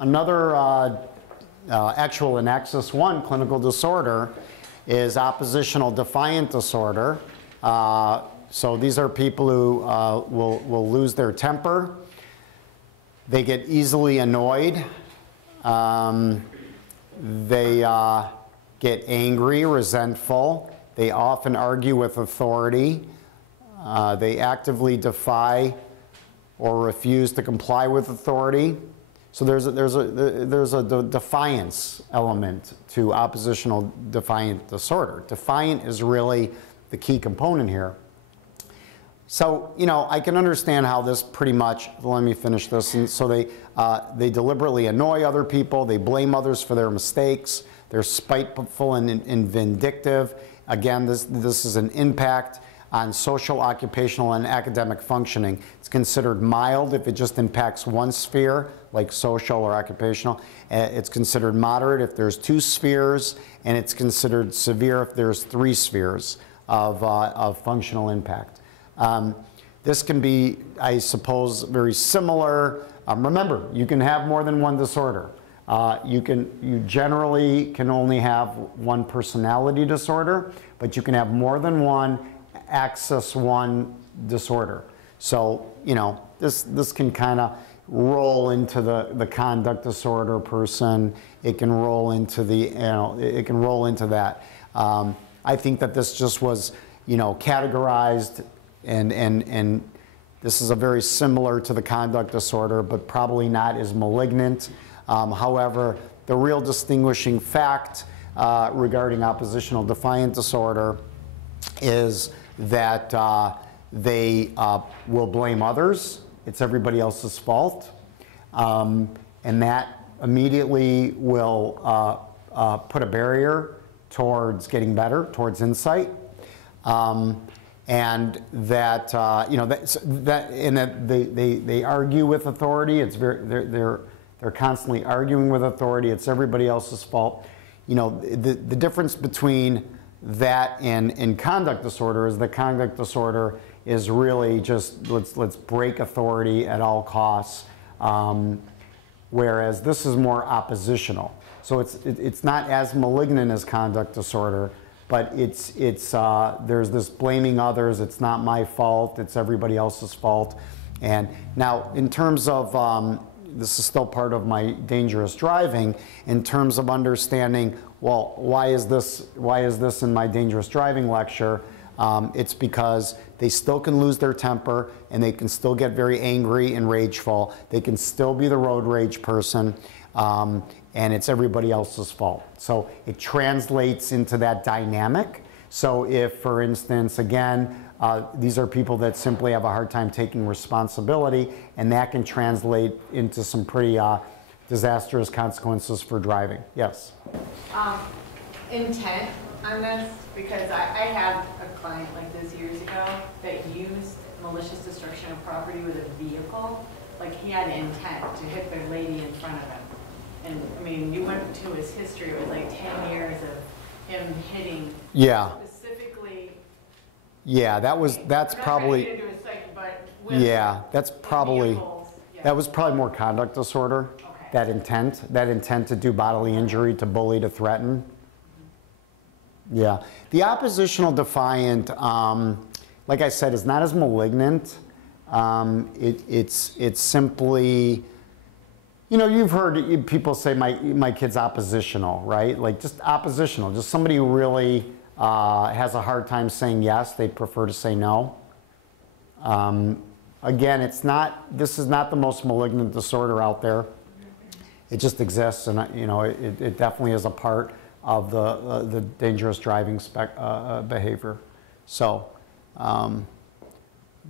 Another actual and Axis 1 clinical disorder is oppositional defiant disorder. So these are people who will lose their temper. They get easily annoyed. They get angry, resentful. They often argue with authority. They actively defy or refuse to comply with authority. So there's a defiance element to oppositional defiant disorder. Defiant is really the key component here. So, you know, I can understand how this pretty much, let me finish this. And so they deliberately annoy other people, they blame others for their mistakes, they're spiteful and vindictive. Again, this is an impact on social, occupational, and academic functioning. It's considered mild if it just impacts one sphere, like social or occupational. It's considered moderate if there's two spheres, and it's considered severe if there's three spheres of functional impact. This can be, I suppose, very similar. Remember, you can have more than one disorder. You generally can only have one personality disorder, but you can have more than one Axis 1 disorder. So, you know, this can kind of roll into the conduct disorder person. It can roll into the, it can roll into that. I think that this just was, categorized and this is a very similar to the conduct disorder, but probably not as malignant. However, the real distinguishing fact regarding oppositional defiant disorder is that they will blame others. It's everybody else's fault. And that immediately will put a barrier towards getting better, towards insight. And that, they argue with authority. It's they're constantly arguing with authority. It's everybody else's fault. The difference between that and conduct disorder is the conduct disorder is really just let's break authority at all costs, whereas this is more oppositional. So it's not as malignant as conduct disorder, but there's this blaming others. It's not my fault. It's everybody else's fault. And now, in terms of this is still part of my dangerous driving. In terms of understanding, well, why is this in my dangerous driving lecture? It's because they still can lose their temper and they can still get very angry and rageful. They can still be the road rage person, and it's everybody else's fault. So it translates into that dynamic. So if, for instance, again, these are people that simply have a hard time taking responsibility, and that can translate into some pretty disastrous consequences for driving. Yes? Intent on this, because I had a client like this years ago that used malicious destruction of property with a vehicle. Like, he had intent to hit the lady in front of him. And, I mean, you went to his history, it was like 10 years of him hitting. Yeah. Specifically. Yeah, that's probably. Yeah, that's probably. Yeah. That was probably more conduct disorder. Okay. That intent to do bodily injury, to bully, to threaten. Mm-hmm. Yeah, the oppositional defiant, like I said, is not as malignant. It's simply, you've heard people say my kid's oppositional, right? Like just oppositional, just somebody who really has a hard time saying yes. They prefer to say no. Again, this is not the most malignant disorder out there. It just exists, and it definitely is a part of the dangerous driving behavior. So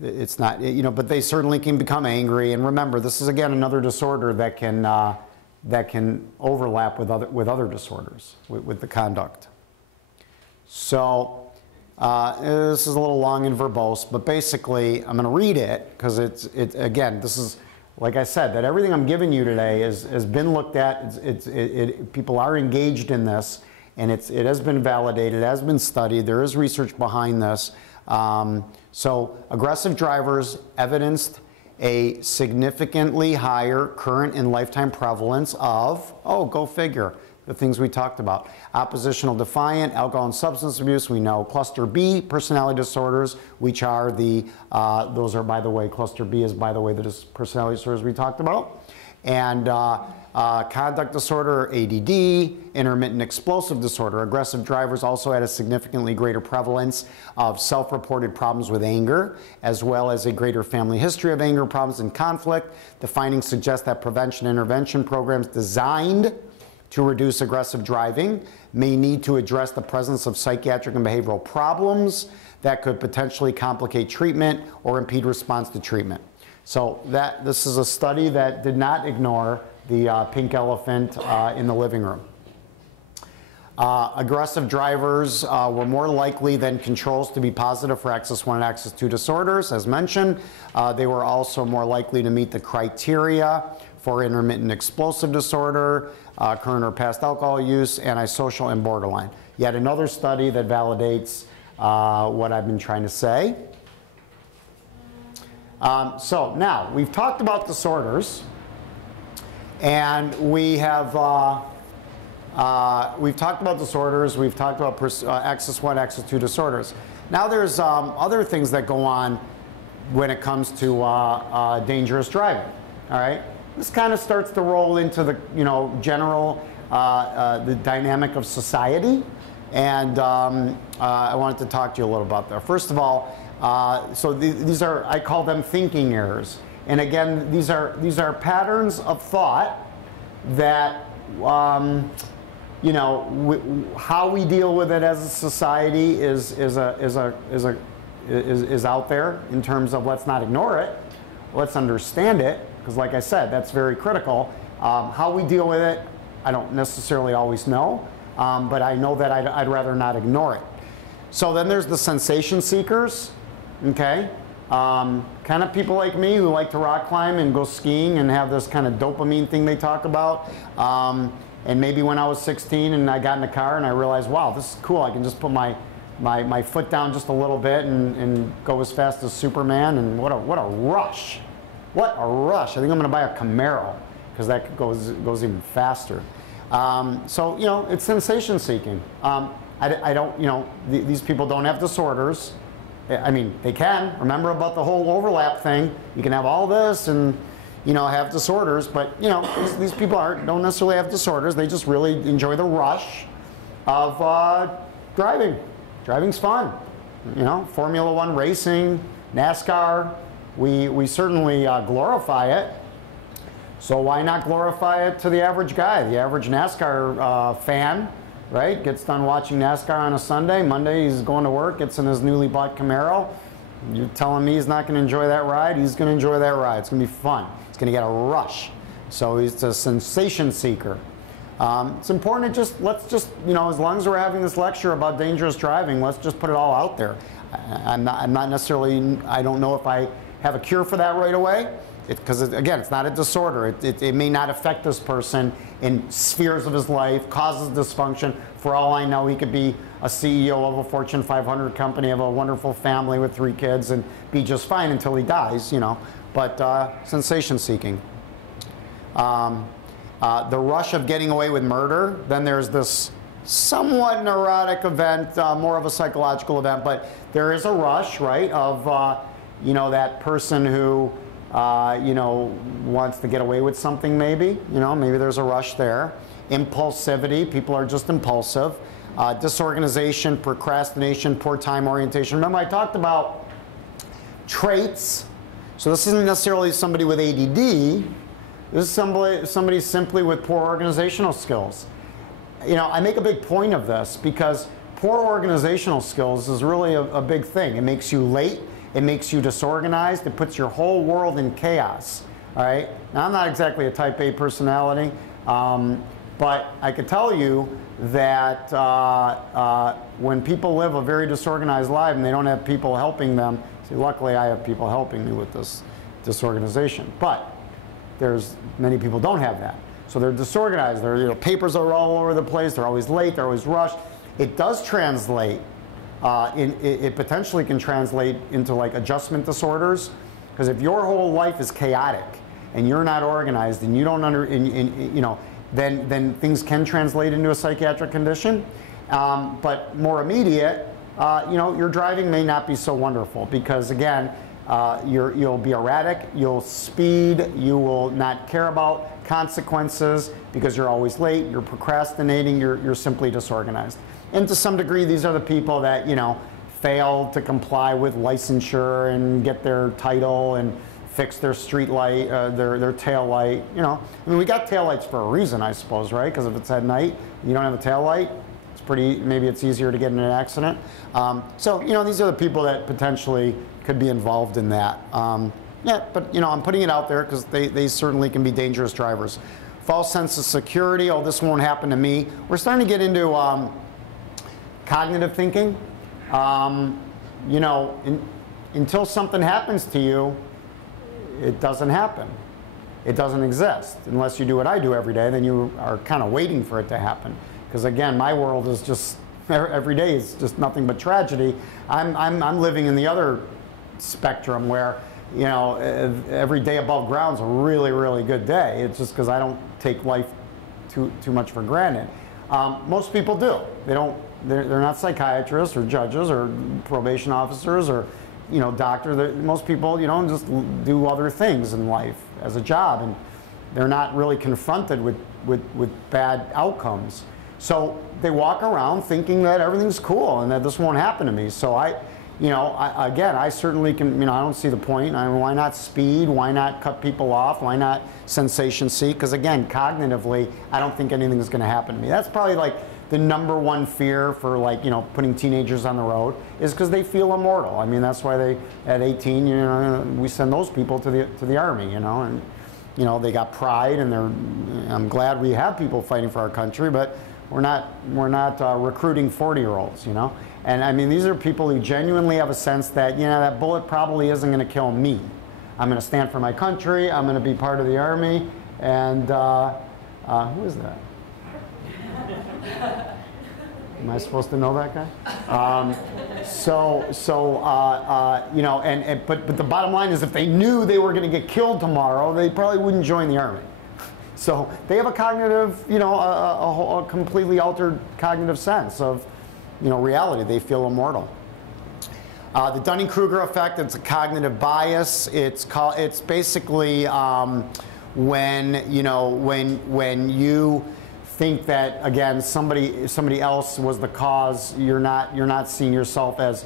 it's not, but they certainly can become angry. And remember, this is again another disorder that can overlap with other disorders with the conduct. So this is a little long and verbose, but basically I'm going to read it because again, this is, like I said, that everything I'm giving you today has been looked at. People are engaged in this, and it has been validated, it has been studied. There is research behind this. So aggressive drivers evidenced a significantly higher current and lifetime prevalence of, oh, go figure, the things we talked about. Oppositional defiant, alcohol and substance abuse, we know. Cluster B personality disorders, which are the, those are, by the way, cluster B is, by the way, the personality disorders we talked about. And conduct disorder, ADD, intermittent explosive disorder. Aggressive drivers also had a significantly greater prevalence of self-reported problems with anger, as well as a greater family history of anger problems and conflict. The findings suggest that prevention intervention programs designed to reduce aggressive driving may need to address the presence of psychiatric and behavioral problems that could potentially complicate treatment or impede response to treatment. So this is a study that did not ignore the pink elephant in the living room. Aggressive drivers were more likely than controls to be positive for Axis 1 and Axis 2 disorders, as mentioned. They were also more likely to meet the criteria for intermittent explosive disorder, current or past alcohol use, antisocial, and borderline. Yet another study that validates what I've been trying to say. So now, we've talked about disorders, and we've talked about disorders, we've talked about Axis 1, Axis 2 disorders. Now there's other things that go on when it comes to dangerous driving, all right? This kind of starts to roll into the, general, the dynamic of society, and I wanted to talk to you a little about that. First of all, so these are, I call them thinking errors. And again, these are patterns of thought that, how we deal with it as a society is out there in terms of let's not ignore it, let's understand it, because like I said, that's very critical. How we deal with it, I don't necessarily always know, but I know that I'd rather not ignore it. So then there's the sensation seekers. Okay, kind of people like me who like to rock climb and go skiing and have this kind of dopamine thing they talk about. And maybe when I was 16 and I got in the car and I realized, wow, this is cool. I can just put my foot down just a little bit and go as fast as Superman. And what a rush! What a rush! I think I'm going to buy a Camaro because that goes even faster. So it's sensation seeking. I don't, these people don't have disorders. I mean, they can. Remember about the whole overlap thing. You can have all this and, have disorders, but, these people don't necessarily have disorders. They just really enjoy the rush of driving. Driving's fun. Formula One racing, NASCAR, we certainly glorify it. So why not glorify it to the average guy, the average NASCAR fan? Right? Gets done watching NASCAR on a Sunday. Monday he's going to work, gets in his newly bought Camaro. You're telling me he's not going to enjoy that ride? He's going to enjoy that ride. It's going to be fun. He's going to get a rush. So he's a sensation seeker. It's important to let's just, as long as we're having this lecture about dangerous driving, let's just put it all out there. I'm not necessarily, I don't know if I have a cure for that right away. Because again, it's not a disorder. It may not affect this person in spheres of his life, causes dysfunction. For all I know, he could be a CEO of a Fortune 500 company, have a wonderful family with 3 kids, and be just fine until he dies, But sensation seeking. The rush of getting away with murder. Then there's this somewhat neurotic event, more of a psychological event, but there is a rush, right, of that person who wants to get away with something maybe. Maybe there's a rush there. Impulsivity, people are just impulsive. Disorganization, procrastination, poor time orientation. Remember I talked about traits. So this isn't necessarily somebody with ADD. This is somebody simply with poor organizational skills. I make a big point of this because poor organizational skills is really a big thing. It makes you late. It makes you disorganized. It puts your whole world in chaos. All right. Now, I'm not exactly a type A personality, but I could tell you that when people live a very disorganized life and they don't have people helping them, see, luckily I have people helping me with this disorganization. But there's many people don't have that, so they're disorganized. Their papers are all over the place. They're always late. They're always rushed. It does translate. It potentially can translate into like adjustment disorders, Because if your whole life is chaotic and you're not organized and you don't then things can translate into a psychiatric condition. But more immediate, your driving may not be so wonderful because, again, you'll be erratic, you'll speed, you will not care about consequences because you're always late, you're procrastinating, you're simply disorganized. And to some degree, these are the people that, fail to comply with licensure and get their title and fix their street light, their tail light. We got tail lights for a reason, I suppose, right? Because if it's at night, you don't have a tail light, maybe it's easier to get in an accident. So, these are the people that potentially could be involved in that. Yeah, but, I'm putting it out there because they certainly can be dangerous drivers. False sense of security, oh, this won't happen to me. We're starting to get into cognitive thinking. Until something happens to you, it doesn't happen. It doesn't exist. Unless you do what I do every day, then you are kind of waiting for it to happen. Because again, my world is just, every day is just nothing but tragedy. I'm living in the other spectrum where, every day above ground is a really, really good day. It's just because I don't take life too much for granted. Most people do. They're not psychiatrists or judges or probation officers or, doctors. Most people, just do other things in life as a job, and they're not really confronted with bad outcomes. So they walk around thinking that everything's cool and that this won't happen to me. So I certainly can, I don't see the point. Why not speed? Why not cut people off? Why not sensation seek? Because again, cognitively, I don't think anything's going to happen to me. That's probably like the #1 fear for putting teenagers on the road is because they feel immortal. That's why at 18, we send those people to the Army, and they got pride, and I'm glad we have people fighting for our country, but we're not recruiting 40-year-olds, And these are people who genuinely have a sense that, that bullet probably isn't going to kill me. I'm going to stand for my country. I'm going to be part of the Army. And who is that? Am I supposed to know that guy? But the bottom line is if they knew they were going to get killed tomorrow, they probably wouldn't join the Army. So they have a cognitive, a completely altered cognitive sense of, reality. They feel immortal. The Dunning-Kruger effect, it's a cognitive bias. It's basically when you think that, again, somebody else was the cause, you're not seeing yourself as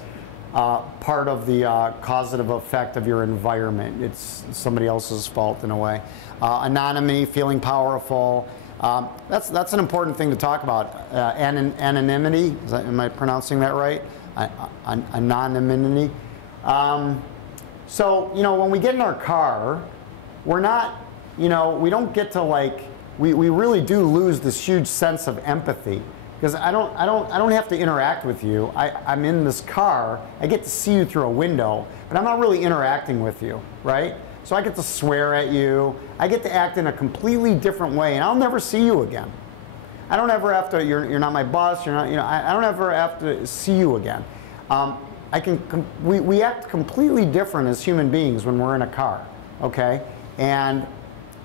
part of the causative effect of your environment. It's somebody else's fault in a way. Anonymity, feeling powerful. That's an important thing to talk about. Anonymity, am I pronouncing that right? Anonymity. So, when we get in our car, we're not, we don't get to we really do lose this huge sense of empathy. Because I don't have to interact with you. I'm in this car. I get to see you through a window, but I'm not really interacting with you, right? So I get to swear at you. I get to act in a completely different way, and I'll never see you again. I don't ever have to. You're not my boss. You're not. I don't ever have to see you again. We act completely different as human beings when we're in a car, okay? And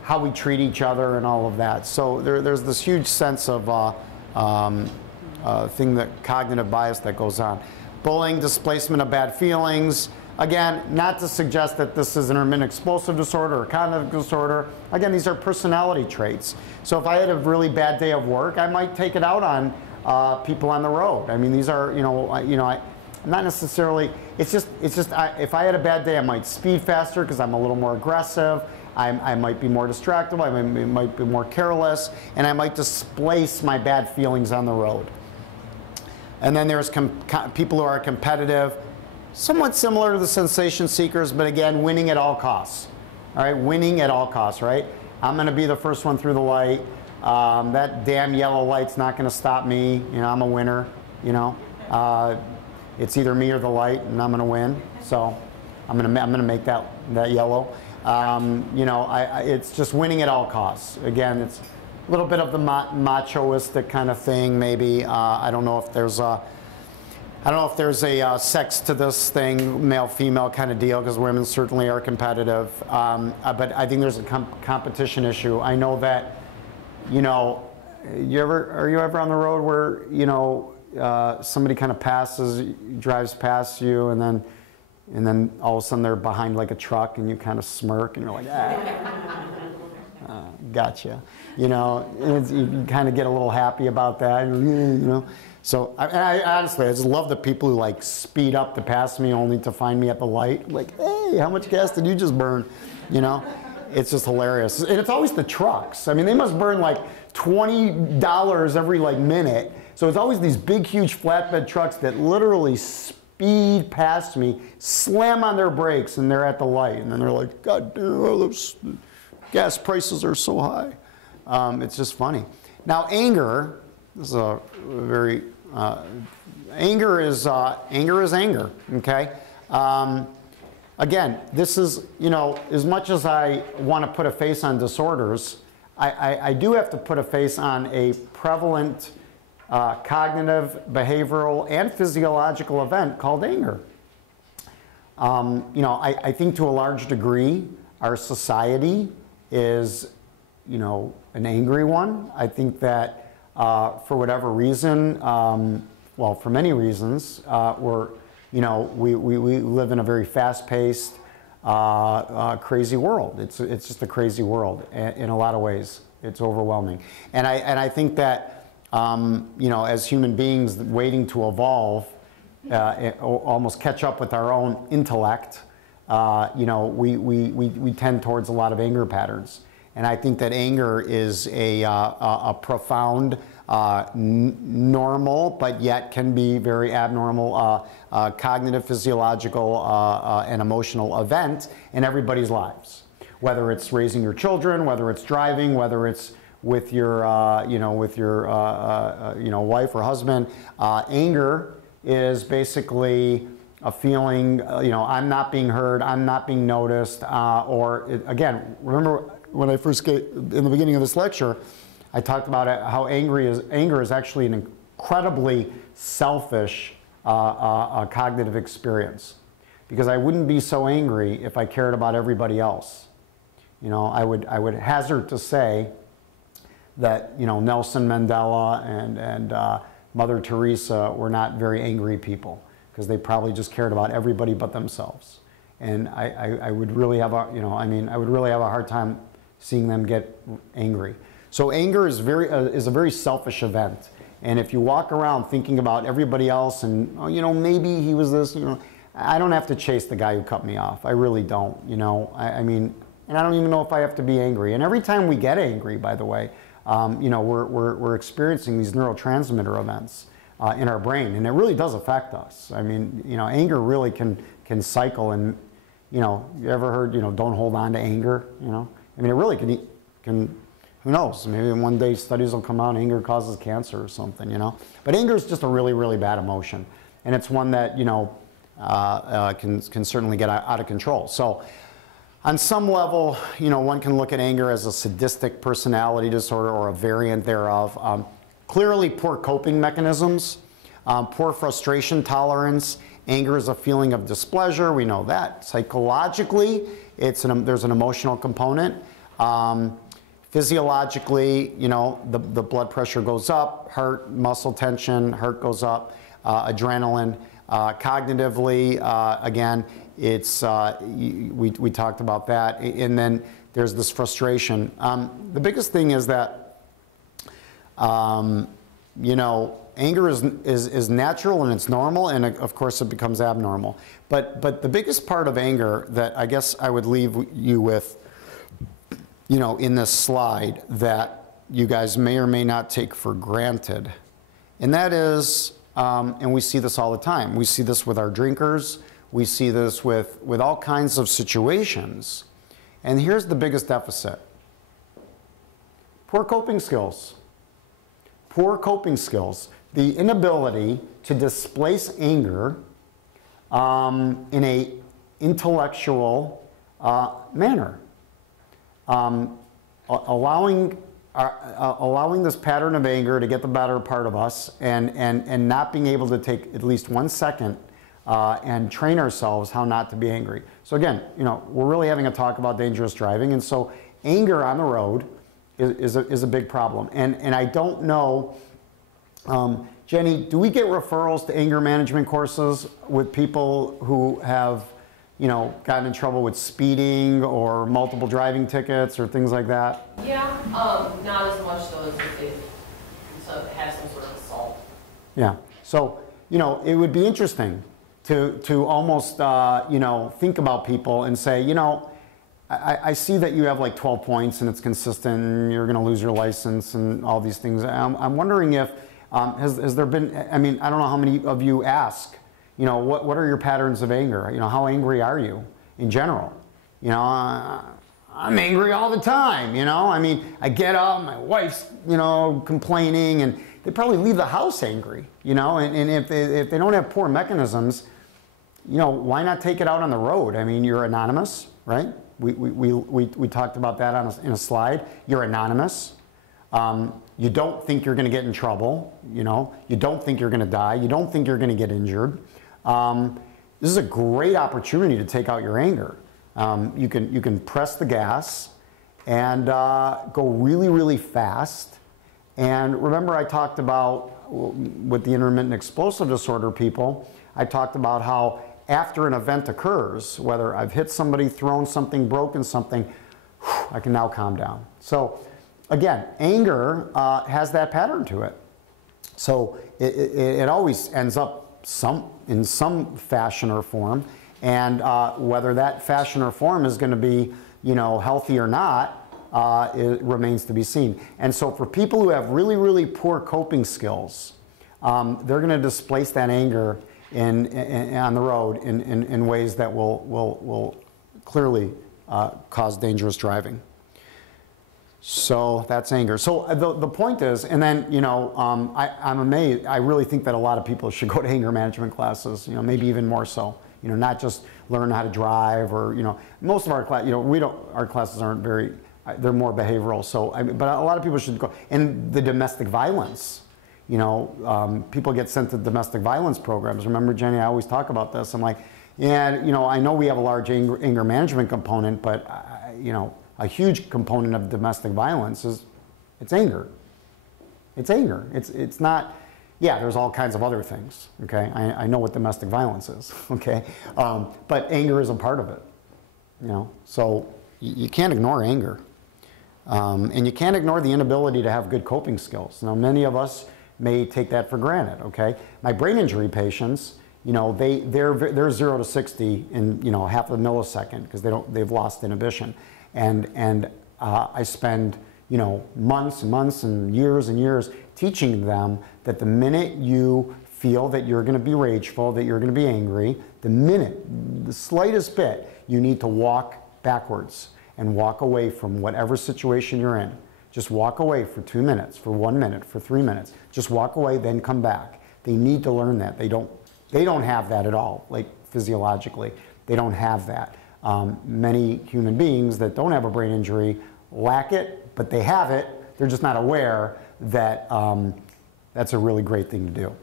how we treat each other and all of that. So there's this huge sense of cognitive bias that goes on. Bullying, displacement of bad feelings. Again, not to suggest that this is an intermittent explosive disorder or cognitive disorder. Again, these are personality traits. So if I had a really bad day of work, I might take it out on people on the road. These are, not necessarily, it's just if I had a bad day, I might speed faster because I'm a little more aggressive. I might be more distractible, I might be more careless, and I might displace my bad feelings on the road. And then there's people who are competitive, somewhat similar to the sensation seekers, but again, winning at all costs. All right, winning at all costs, right? I'm going to be the first one through the light. That damn yellow light's not going to stop me. I'm a winner. It's either me or the light, and I'm going to win. So I'm going to make that yellow. It's just winning at all costs. Again, it's a little bit of the machoistic kind of thing, maybe. I don't know if there's I don't know if there's a sex to this thing, male-female kind of deal, because women certainly are competitive. But I think there's a competition issue. I know that, you know, are you ever on the road where, you know, somebody kind of drives past you, and then all of a sudden they're behind like a truck, and you kind of smirk, and you're like, gotcha. You know, you kind of get a little happy about that, you know. So I honestly, I just love the people who like speed up to pass me only to find me at the light. Like, hey, how much gas did you just burn? You know, it's just hilarious. And it's always the trucks. I mean, they must burn like $20 every like minute. So it's always these big, huge flatbed trucks that literally speed past me, slam on their brakes, and they're at the light. And then they're like, God damn, those gas prices are so high. It's just funny. Now, anger, this is a very, anger is anger, okay? Again, this is, you know, as much as I want to put a face on disorders, I do have to put a face on a prevalent cognitive, behavioral, and physiological event called anger. You know, I think to a large degree, our society is, you know, an angry one. I think that for whatever reason, well, for many reasons, we live in a very fast-paced, crazy world. It's just a crazy world in a lot of ways. It's overwhelming, and I think that you know, as human beings waiting to evolve, almost catch up with our own intellect, you know, we tend towards a lot of anger patterns. And I think that anger is a profound, normal, but yet can be very abnormal, cognitive, physiological, and emotional event in everybody's lives. Whether it's raising your children, whether it's driving, whether it's with your, you know, wife or husband, anger is basically a feeling, you know, I'm not being heard, I'm not being noticed, again, remember, when I first in the beginning of this lecture, I talked about how anger is actually an incredibly selfish cognitive experience, because I wouldn't be so angry if I cared about everybody else. You know, I would hazard to say that, you know, Nelson Mandela and Mother Teresa were not very angry people, because they probably just cared about everybody but themselves. And I would really have a, you know, I mean, I would really have a hard time seeing them get angry. So anger is a very selfish event. And if you walk around thinking about everybody else and, oh, you know, maybe he was this, you know, I don't have to chase the guy who cut me off. I really don't, you know. I mean, and I don't even know if I have to be angry. And every time we get angry, by the way, you know, we're experiencing these neurotransmitter events in our brain, and it really does affect us. I mean, you know, anger really can cycle, and, you know, you ever heard, you know, don't hold on to anger, you know? I mean, it really can, who knows, maybe one day studies will come out, anger causes cancer or something, you know? But anger is just a really, really bad emotion. And it's one that, you know, can certainly get out of control. So on some level, you know, one can look at anger as a sadistic personality disorder or a variant thereof. Clearly poor coping mechanisms, poor frustration tolerance. Anger is a feeling of displeasure, we know that. Psychologically, there's an emotional component. Physiologically, you know, the blood pressure goes up, heart, muscle tension, heart goes up, adrenaline. Cognitively, again, it's, we talked about that. And then there's this frustration. The biggest thing is that, you know, anger is natural and it's normal, and of course it becomes abnormal. But the biggest part of anger that I guess I would leave you with, you know, in this slide, that you guys may or may not take for granted, and that is, and we see this all the time. We see this with our drinkers. We see this with all kinds of situations. And here's the biggest deficit: poor coping skills. Poor coping skills. The inability to displace anger in a intellectual manner. Allowing allowing this pattern of anger to get the better part of us and not being able to take at least 1 second and train ourselves how not to be angry. So again, you know, we're really having a talk about dangerous driving, and so anger on the road is a big problem. And I don't know, Jenny, do we get referrals to anger management courses with people who have, you know, gotten in trouble with speeding or multiple driving tickets or things like that? Yeah, not as much though as if they've had some sort of assault. Yeah, so, you know, it would be interesting to almost, you know, think about people and say, you know, I see that you have like 12 points and it's consistent and you're going to lose your license and all these things. I'm wondering if, has there been, I mean, I don't know how many of you ask, you know, what are your patterns of anger? You know, how angry are you in general? You know, I'm angry all the time, you know? I mean, I get up, my wife's, you know, complaining, and they probably leave the house angry, you know? And if they don't have poor mechanisms, you know, why not take it out on the road? I mean, you're anonymous, right? We talked about that in a slide. You're anonymous. You don't think you're going to get in trouble, you know? You don't think you're going to die. You don't think you're going to get injured. This is a great opportunity to take out your anger. You can press the gas and go really, really fast. And remember, I talked about, with the intermittent explosive disorder people, I talked about how after an event occurs, whether I've hit somebody, thrown something, broken something, I can now calm down. So again, anger has that pattern to it. So it always ends up in some fashion or form, and whether that fashion or form is going to be, you know, healthy or not, it remains to be seen. And so for people who have really, really poor coping skills, they're going to displace that anger on the road in ways that will clearly cause dangerous driving. So that's anger. So the point is, and then, you know, I'm amazed. I really think that a lot of people should go to anger management classes, you know, maybe even more so. You know, not just learn how to drive, or, you know, most of our class, you know, our classes aren't very, they're more behavioral. So, but a lot of people should go. And the domestic violence, you know, people get sent to domestic violence programs. Remember, Jenny, I always talk about this. I'm like, yeah, you know, I know we have a large anger management component, but, you know, a huge component of domestic violence is it's anger. It's anger. It's not, yeah, there's all kinds of other things, okay? I know what domestic violence is, okay? But anger is a part of it, you know? So you can't ignore anger. And you can't ignore the inability to have good coping skills. Now, many of us may take that for granted, okay? My brain injury patients, you know, they're 0 to 60 in, you know, half a millisecond because they've lost inhibition. And I spend, you know, months and months and years teaching them that the minute you feel that you're going to be rageful, that you're going to be angry, the slightest bit, you need to walk backwards and walk away from whatever situation you're in. Just walk away for 2 minutes, for 1 minute, for 3 minutes. Just walk away, then come back. They need to learn that. They don't have that at all, like physiologically. They don't have that. Many human beings that don't have a brain injury lack it, but they have it. They're just not aware that that's a really great thing to do.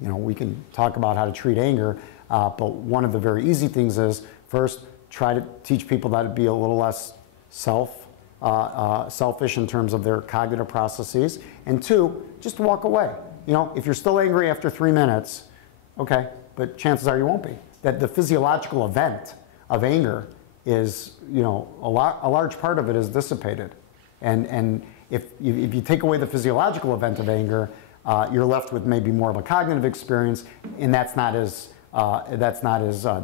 You know, we can talk about how to treat anger, but one of the very easy things is, first, try to teach people that to be a little less selfish in terms of their cognitive processes. And two, just walk away. You know, if you're still angry after 3 minutes, okay, but chances are you won't be. That the physiological event of anger is, you know, a large part of it is dissipated. And if you take away the physiological event of anger, you're left with maybe more of a cognitive experience, and that's not as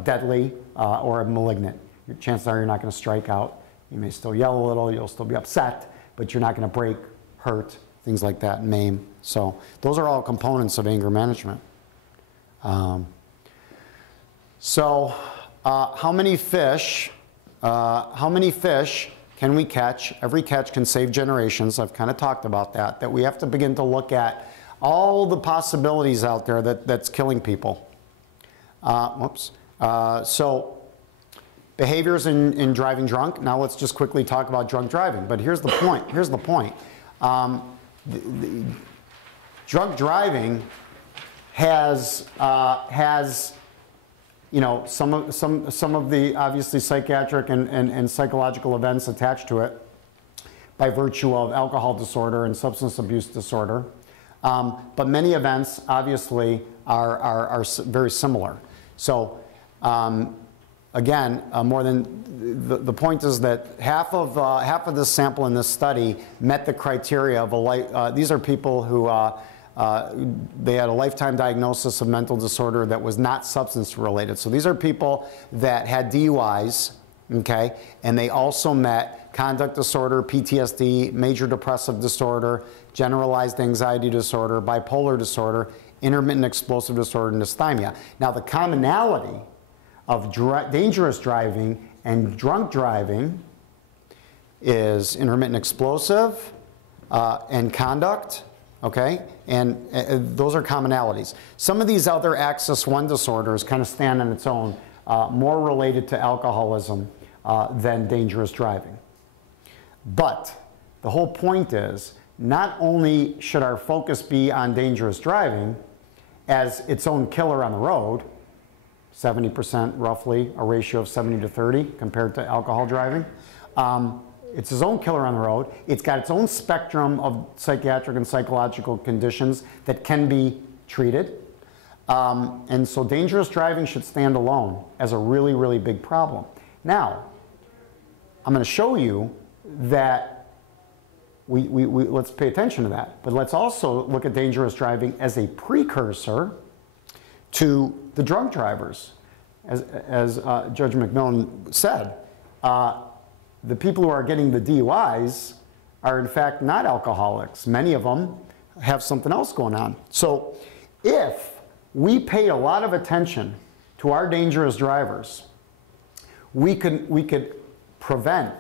deadly or malignant. Your chances are you're not going to strike out. You may still yell a little, you'll still be upset, but you're not going to break, hurt, things like that, maim. So those are all components of anger management. How many fish can we catch? Every catch can save generations. I've kind of talked about that we have to begin to look at all the possibilities out there that's killing people. So behaviors in driving drunk. Now let's just quickly talk about drunk driving. But here's the point. Here's the point. Drunk driving has you know, some of the obviously psychiatric and psychological events attached to it by virtue of alcohol disorder and substance abuse disorder. But many events obviously are very similar. So again, more than the point is that half of the sample in this study met the criteria of a life. These are people who they had a lifetime diagnosis of mental disorder that was not substance related. So these are people that had DUIs, okay, and they also met conduct disorder, PTSD, major depressive disorder, generalized anxiety disorder, bipolar disorder, intermittent explosive disorder, and dysthymia. Now the commonality of dangerous driving and drunk driving is intermittent explosive and conduct, okay? And those are commonalities. Some of these other axis 1 disorders kind of stand on its own, more related to alcoholism than dangerous driving. But the whole point is, not only should our focus be on dangerous driving as its own killer on the road, 70% roughly, a ratio of 70 to 30 compared to alcohol driving. It's its own killer on the road. It's got its own spectrum of psychiatric and psychological conditions that can be treated. And so dangerous driving should stand alone as a really, really big problem. Now, I'm going to show you that let's pay attention to that. But let's also look at dangerous driving as a precursor to the drunk drivers. As Judge McMillan said, the people who are getting the DUIs are in fact not alcoholics. Many of them have something else going on. So if we paid a lot of attention to our dangerous drivers, we could prevent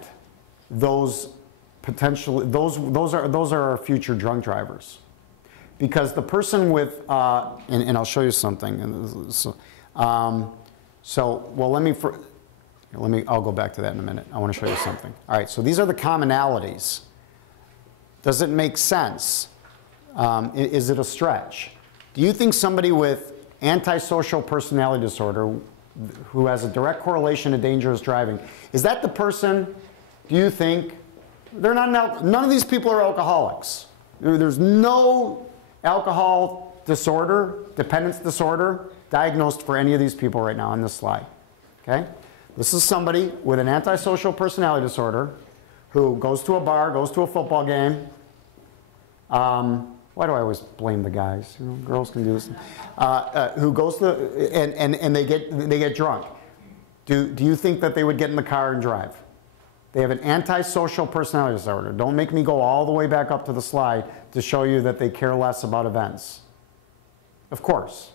those potentially, those are our future drunk drivers. Because the person with, and I'll show you something. I'll go back to that in a minute. I want to show you something. All right, so these are the commonalities. Does it make sense? Is it a stretch? Do you think somebody with antisocial personality disorder who has a direct correlation to dangerous driving, is that the person, do you think, they're not, none of these people are alcoholics. There's no alcohol disorder, dependence disorder, diagnosed for any of these people right now on this slide, okay? This is somebody with an antisocial personality disorder who goes to a bar, goes to a football game. Why do I always blame the guys? You know, girls can do this. Who goes to, and they get drunk. Do you think that they would get in the car and drive? They have an antisocial personality disorder. Don't make me go all the way back up to the slide to show you that they care less about events. Of course.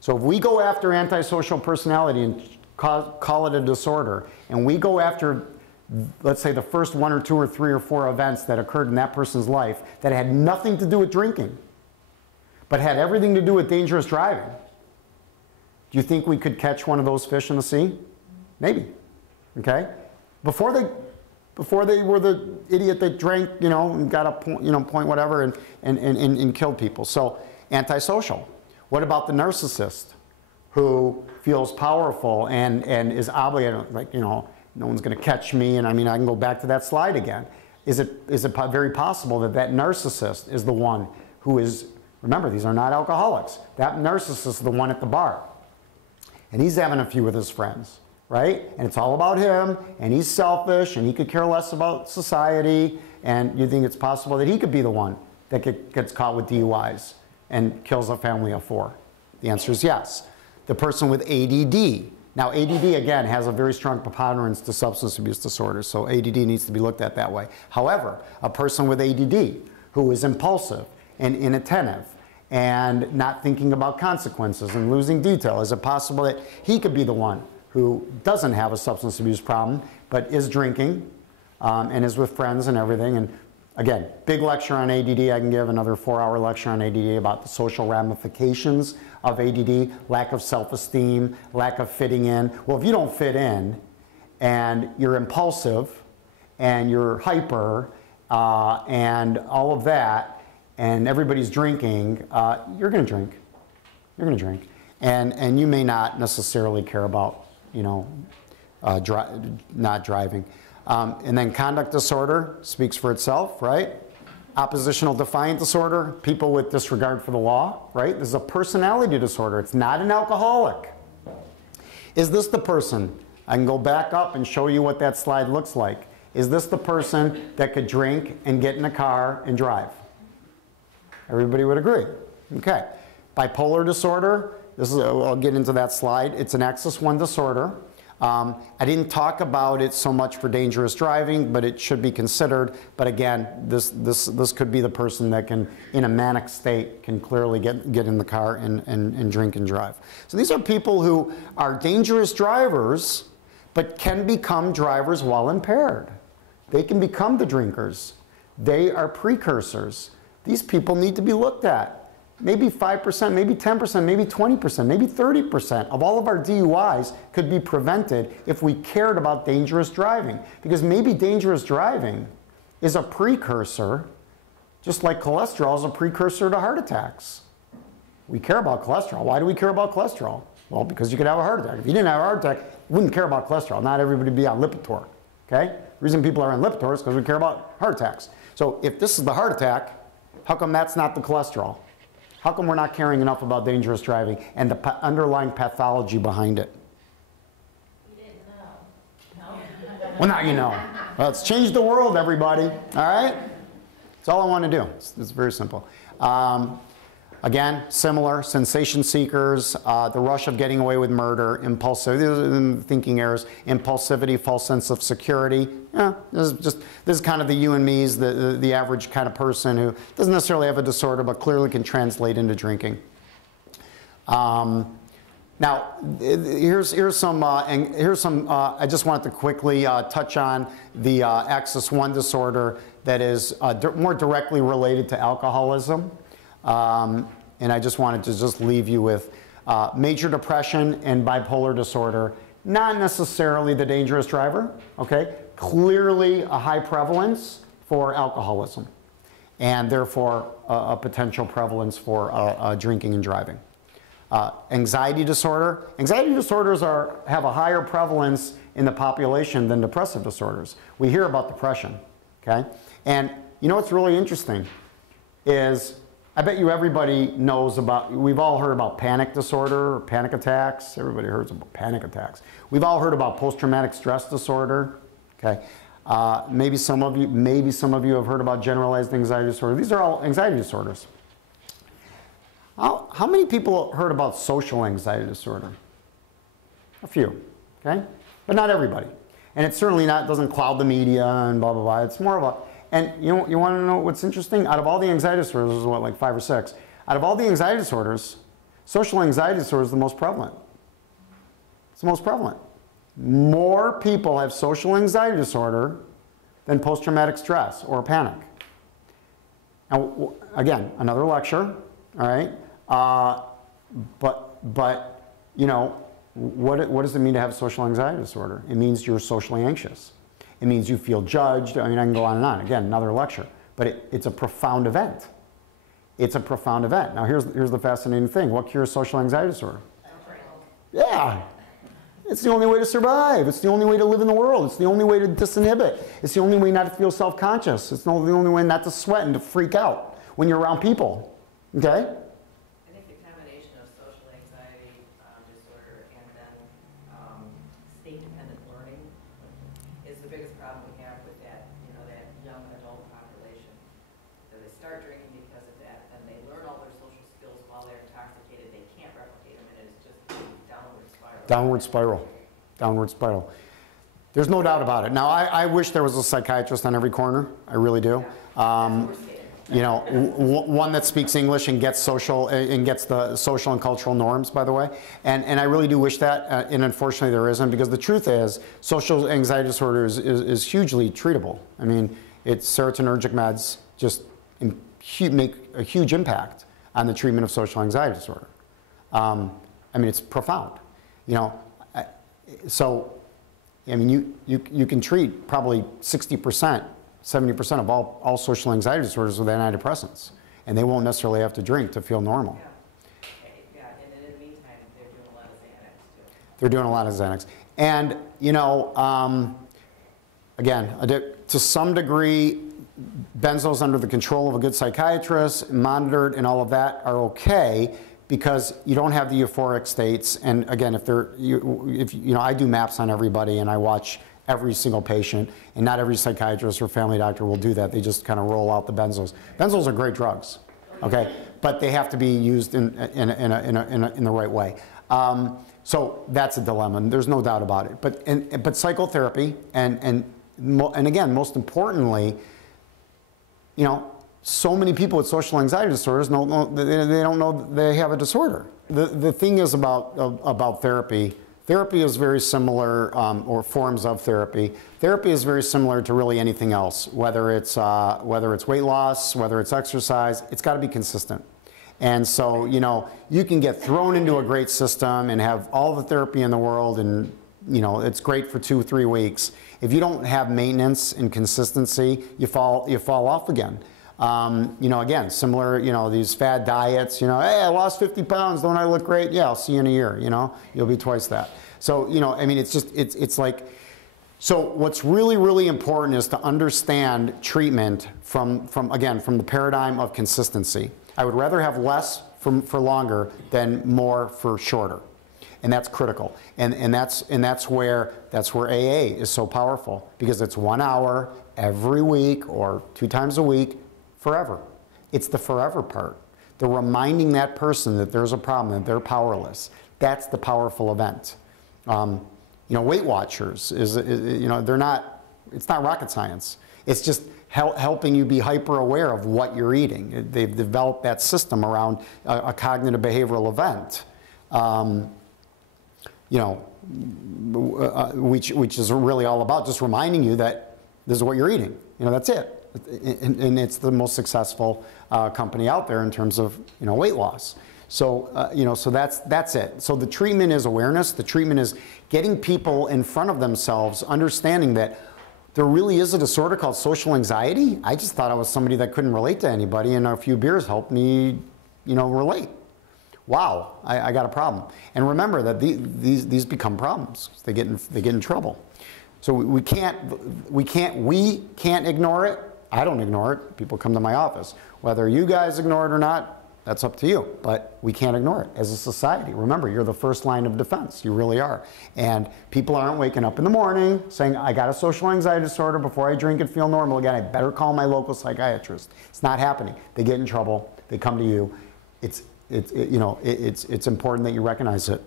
So if we go after antisocial personality and call it a disorder, and we go after, let's say, the first 1 or 2 or 3 or 4 events that occurred in that person's life that had nothing to do with drinking, but had everything to do with dangerous driving, do you think we could catch one of those fish in the sea? Maybe. Okay? Before they were the idiot that drank, you know, and got a point, you know, point whatever, and killed people. So, antisocial. What about the narcissist who feels powerful and is obligated, like, you know, no one's going to catch me, and I mean, I can go back to that slide again. Is it very possible that that narcissist is the one who is, remember, these are not alcoholics. That narcissist is the one at the bar. And he's having a few with his friends, right? And it's all about him, and he's selfish, and he could care less about society, and you think it's possible that he could be the one that gets caught with DUIs and kills a family of 4? The answer is yes. The person with ADD. Now, ADD, again, has a very strong preponderance to substance abuse disorders, so ADD needs to be looked at that way. However, a person with ADD who is impulsive and inattentive and not thinking about consequences and losing detail, is it possible that he could be the one who doesn't have a substance abuse problem but is drinking and is with friends and everything? And again, big lecture on ADD. I can give another 4-hour lecture on ADD about the social ramifications of ADD, lack of self-esteem, lack of fitting in. Well, if you don't fit in and you're impulsive and you're hyper and all of that, and everybody's drinking, you're going to drink. You're going to drink. And you may not necessarily care about, you know, not driving. And then conduct disorder speaks for itself, right? Oppositional defiant disorder, people with disregard for the law, right? This is a personality disorder. It's not an alcoholic. Is this the person? I can go back up and show you what that slide looks like. Is this the person that could drink and get in a car and drive? Everybody would agree. Okay. Bipolar disorder, this is, I'll get into that slide. It's an axis 1 disorder. I didn't talk about it so much for dangerous driving, but it should be considered. But again, this could be the person that can, in a manic state, can clearly get in the car and drink and drive. So these are people who are dangerous drivers, but can become drivers while impaired. They can become the drinkers. They are precursors. These people need to be looked at. Maybe 5%, maybe 10%, maybe 20%, maybe 30% of all of our DUIs could be prevented if we cared about dangerous driving. Because maybe dangerous driving is a precursor, just like cholesterol is a precursor to heart attacks. We care about cholesterol. Why do we care about cholesterol? Well, because you could have a heart attack. If you didn't have a heart attack, you wouldn't care about cholesterol. Not everybody would be on Lipitor. Okay? The reason people are on Lipitor is because we care about heart attacks. So if this is the heart attack, how come that's not the cholesterol? How come we're not caring enough about dangerous driving and the underlying pathology behind it? You didn't know. No. Well, now you know. Let's change the world, everybody. All right? That's all I want to do. It's very simple. Again, similar, sensation seekers, the rush of getting away with murder, impulsivity, thinking errors, impulsivity, false sense of security. Yeah, this is kind of the you and me's, the average kind of person who doesn't necessarily have a disorder, but clearly can translate into drinking. Now, here's some. I just wanted to quickly touch on the axis 1 disorder that is more directly related to alcoholism. And I just wanted to just leave you with major depression and bipolar disorder, not necessarily the dangerous driver, okay? Clearly a high prevalence for alcoholism, and therefore a potential prevalence for drinking and driving. Anxiety disorder. Anxiety disorders have a higher prevalence in the population than depressive disorders. We hear about depression, okay? And you know what's really interesting is I bet you everybody knows about, we've all heard about panic disorder or panic attacks. Everybody hears about panic attacks. We've all heard about post-traumatic stress disorder. Okay. Maybe some of you have heard about generalized anxiety disorder. These are all anxiety disorders. How many people heard about social anxiety disorder? A few, okay? But not everybody. And it certainly doesn't cloud the media and blah, blah, blah. It's more of a, and you want to know what's interesting? Out of all the anxiety disorders, there's what, like 5 or 6. Out of all the anxiety disorders, social anxiety disorder is the most prevalent. It's the most prevalent. More people have social anxiety disorder than post-traumatic stress or panic. Now, again, another lecture, all right? But you know, what does it mean to have social anxiety disorder? It means you're socially anxious. It means you feel judged. I mean, I can go on and on. Again, another lecture. But it's a profound event. It's a profound event. Now, here's the fascinating thing. What cures social anxiety disorder? Yeah. It's the only way to survive. It's the only way to live in the world. It's the only way to disinhibit. It's the only way not to feel self-conscious. It's the only way not to sweat and to freak out when you're around people. Okay? I think the combination of social anxiety disorder and then state-dependent learning is the biggest problem we have with that, that young adult population. So they start drinking because of that, then they learn all their social skills while they're intoxicated. They can't replicate them, and it's just a downward spiral. Downward spiral. Downward spiral. There's no doubt about it. Now, I wish there was a psychiatrist on every corner. I really do. One that speaks English and gets the social and cultural norms, by the way. And I really do wish that, and unfortunately there isn't, because the truth is social anxiety disorder is hugely treatable. I mean, it's serotonergic meds just make a huge impact on the treatment of social anxiety disorder. I mean, it's profound. So I mean, you can treat probably 60%, 70% of all social anxiety disorders with antidepressants. And they won't necessarily have to drink to feel normal. Yeah, and then in the meantime, they're doing a lot of Xanax too. They're doing a lot of Xanax. And, you know, again, to some degree, benzos under the control of a good psychiatrist, monitored and all of that are okay because you don't have the euphoric states. And again, if I do maps on everybody and I watch every single patient, and not every psychiatrist or family doctor will do that. They just kind of roll out the benzos. Benzos are great drugs, okay? But they have to be used in the right way. So that's a dilemma, and there's no doubt about it. But psychotherapy, and again, most importantly, you know, so many people with social anxiety disorders they don't know they have a disorder. The thing is about therapy. Therapy is very similar, or forms of therapy. Therapy is very similar to really anything else, whether it's weight loss, whether it's exercise. It's got to be consistent. And so, you know, you can get thrown into a great system and have all the therapy in the world, and you know, it's great for 2-3 weeks. If you don't have maintenance and consistency, you fall off again. You know, again, similar, you know, these fad diets, you know, hey, I lost 50 pounds, don't I look great? Yeah, I'll see you in a year, you know, you'll be twice that. So, you know, I mean, it's just, it's like, so what's really, really important is to understand treatment from the paradigm of consistency. I would rather have less for longer than more for shorter. And that's critical. And that's where AA is so powerful, because it's 1 hour every week or 2 times a week forever. It's the forever part. The reminding that person that there's a problem, that they're powerless. That's the powerful event. You know, Weight Watchers you know, it's not rocket science. It's just helping you be hyper aware of what you're eating. They've developed that system around a cognitive behavioral event. You know, which is really all about just reminding you that this is what you're eating. You know, that's it. And it's the most successful company out there in terms of, you know, weight loss. So, you know, so that's it. So the treatment is awareness. The treatment is getting people in front of themselves, understanding that there really is a disorder called social anxiety. I just thought I was somebody that couldn't relate to anybody, and a few beers helped me, you know, relate. Wow, I got a problem. And remember that these become problems. They get in trouble. So we can't ignore it. I don't ignore it. People come to my office. Whether you guys ignore it or not, that's up to you. But we can't ignore it as a society. Remember, you're the first line of defense. You really are. And people aren't waking up in the morning saying, I got a social anxiety disorder, before I drink and feel normal again, I better call my local psychiatrist. It's not happening. They get in trouble. They come to you. It's important that you recognize it.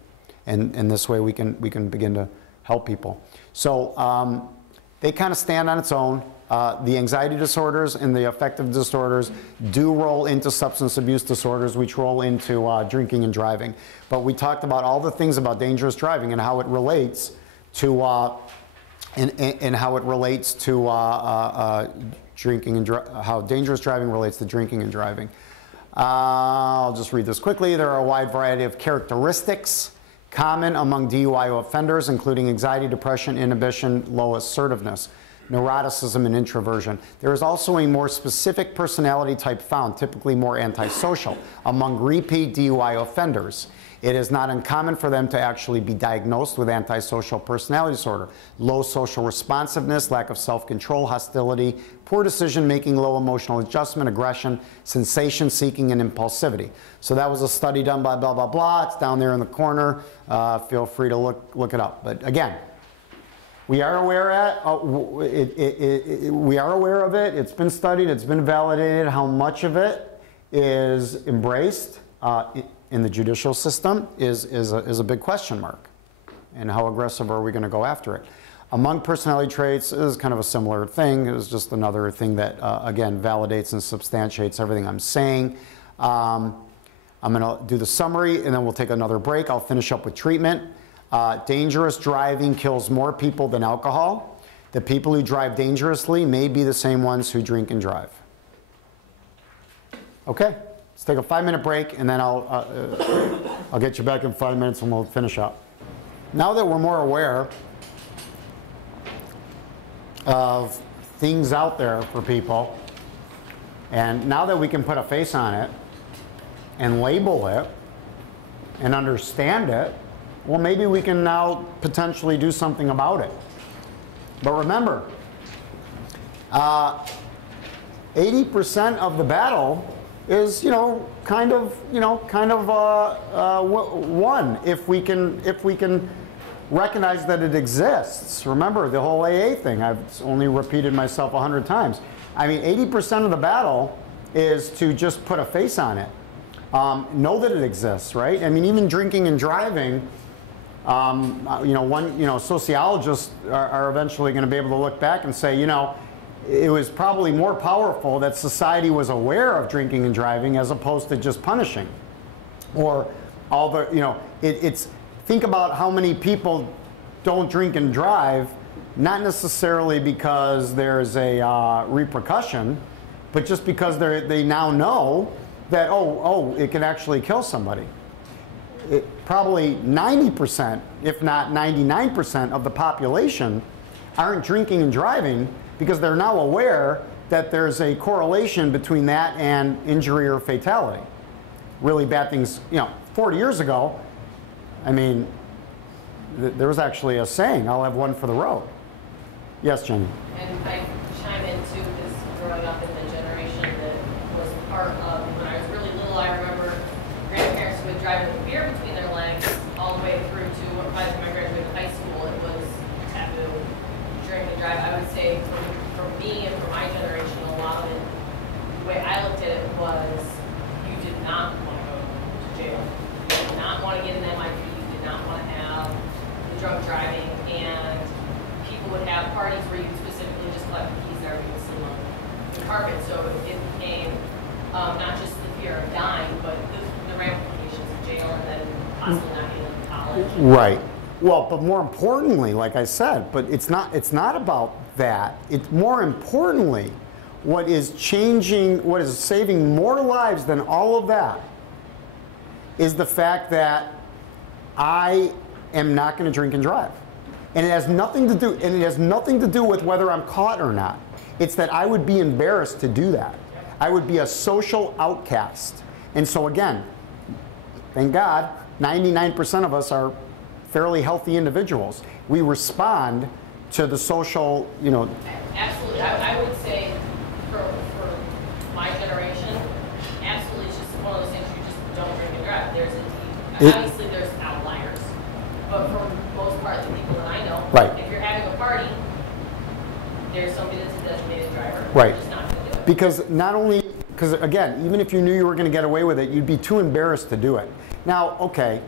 And this way we can begin to help people. So they kind of stand on its own. The anxiety disorders and the affective disorders do roll into substance abuse disorders, which roll into drinking and driving. But we talked about all the things about dangerous driving and how it relates to drinking and how dangerous driving relates to drinking and driving. I'll just read this quickly. There are a wide variety of characteristics common among DUI offenders, including anxiety, depression, inhibition, low assertiveness, neuroticism, and introversion. There is also a more specific personality type found, typically more antisocial, among repeat DUI offenders. It is not uncommon for them to actually be diagnosed with antisocial personality disorder. Low social responsiveness, lack of self-control, hostility, poor decision-making, low emotional adjustment, aggression, sensation-seeking, and impulsivity. So that was a study done by blah, blah, blah. It's down there in the corner. Feel free to look it up. But again, we are aware of it. It's been studied. It's been validated. How much of it is embraced in the judicial system is a big question mark. And how aggressive are we going to go after it? Among personality traits is kind of a similar thing. It was just another thing that, again, validates and substantiates everything I'm saying. I'm going to do the summary, and then we'll take another break. I'll finish up with treatment. Dangerous driving kills more people than alcohol. The people who drive dangerously may be the same ones who drink and drive. Okay, let's take a 5-minute break, and then I'll get you back in 5 minutes and we'll finish up. Now that we're more aware of things out there for people. And now that we can put a face on it and label it and understand it, well, maybe we can now potentially do something about it. But remember, 80% of the battle is, kind of won if we can recognize that it exists. Remember the whole AA thing. I've only repeated myself 100 times. I mean, 80% of the battle is to just put a face on it. Know that it exists, right? I mean, even drinking and driving. Sociologists are eventually going to be able to look back and say, it was probably more powerful that society was aware of drinking and driving as opposed to just punishing. Or all the, think about how many people don't drink and drive, not necessarily because there's a repercussion, but just because they now know that, it can actually kill somebody. Probably 90%, if not 99% of the population aren't drinking and driving because they're now aware that there's a correlation between that and injury or fatality. Really bad things, 40 years ago, I mean, there was actually a saying, I'll have one for the road. Yes, Jenny? And I chime into this growing up in the generation that was part of, when I was really little, I remember grandparents would drive with a beer between their legs all the way through to, by the time I graduated high school, it was taboo to drink and drive. I would say for me and for my generation, a lot of it, the way I looked at it was, you did not want to go to jail. You did not want to get an MIP. You did not want to have the drunk driving, and people would have parties where you specifically just collect the keys that are being seen on the carpet. So it became not just the fear of dying, but the ramifications of jail and then possibly not getting into college. Right. Well, but more importantly, like I said, but it's not about that. It's more importantly, what is changing, what is saving more lives than all of that is the fact that I am not going to drink and drive. And it has nothing to do with whether I'm caught or not. It's that I would be embarrassed to do that. I would be a social outcast. And so again, thank God, 99% of us are fairly healthy individuals. We respond to the social, Absolutely. I would say for my generation, absolutely, it's just one of those things you just don't drink and drive. Obviously there's outliers, but for the most part, the people that I know, right. If you're having a party, there's somebody that's a designated driver. Right. You're just not going to do it. Because again, even if you knew you were going to get away with it, you'd be too embarrassed to do it. Now, okay,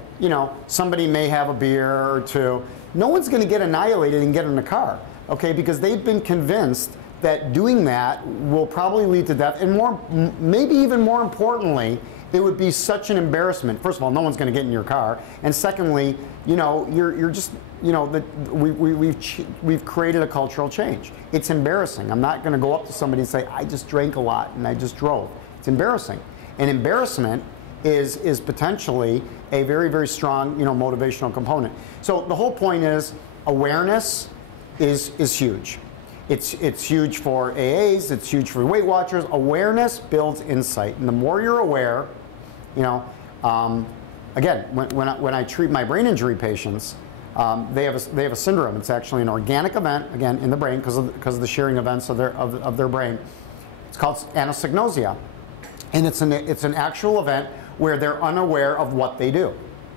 somebody may have a beer or two. No one's going to get annihilated and get in a car, okay, because they've been convinced that doing that will probably lead to death, and maybe even more importantly, it would be such an embarrassment. First of all, no one's going to get in your car, and secondly, you're just, we've created a cultural change. It's embarrassing. I'm not going to go up to somebody and say, I just drank a lot and I just drove. It's embarrassing, and embarrassment is potentially a very, very strong, motivational component. So the whole point is awareness is huge. It's huge for AAs. It's huge for Weight Watchers. Awareness builds insight, and the more you're aware, again, when I treat my brain injury patients, they have a syndrome. It's actually an organic event, again, in the brain because of the shearing events of their brain. It's called anosognosia, and it's an actual event where they're unaware of what they do.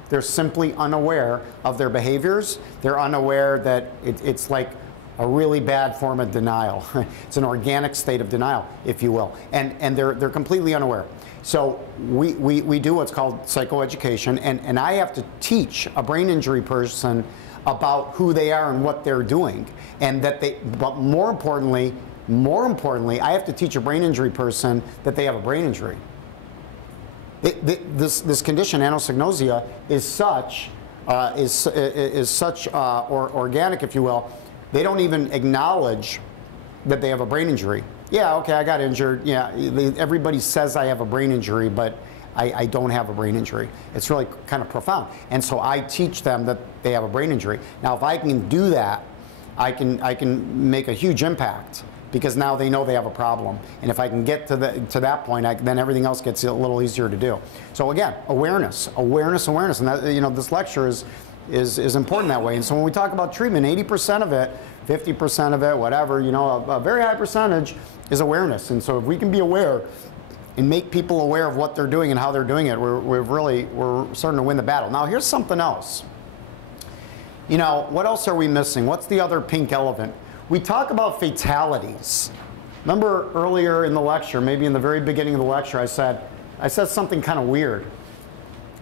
They're simply unaware of their behaviors. They're unaware that it's like a really bad form of denial. It's an organic state of denial, if you will. And they're completely unaware. So we do what's called psychoeducation, and I have to teach a brain injury person about who they are and what they're doing. And but more importantly, I have to teach a brain injury person that they have a brain injury. This condition, anosognosia, is such organic, if you will. They don't even acknowledge that they have a brain injury. Yeah, okay, I got injured. Yeah, everybody says I have a brain injury, but I don't have a brain injury. It's really kind of profound. And so I teach them that they have a brain injury. Now, if I can do that I can make a huge impact, because now they know they have a problem. And if I can get to that point, then everything else gets a little easier to do. So again, awareness, awareness, awareness. And that, this lecture is important that way. And so when we talk about treatment, 80% of it, 50% of it, whatever, a very high percentage is awareness. And so if we can be aware and make people aware of what they're doing and how they're doing it, we're starting to win the battle. Now here's something else. What else are we missing? What's the other pink elephant? We talk about fatalities. Remember earlier in the lecture, maybe in the very beginning of the lecture, I said something kind of weird.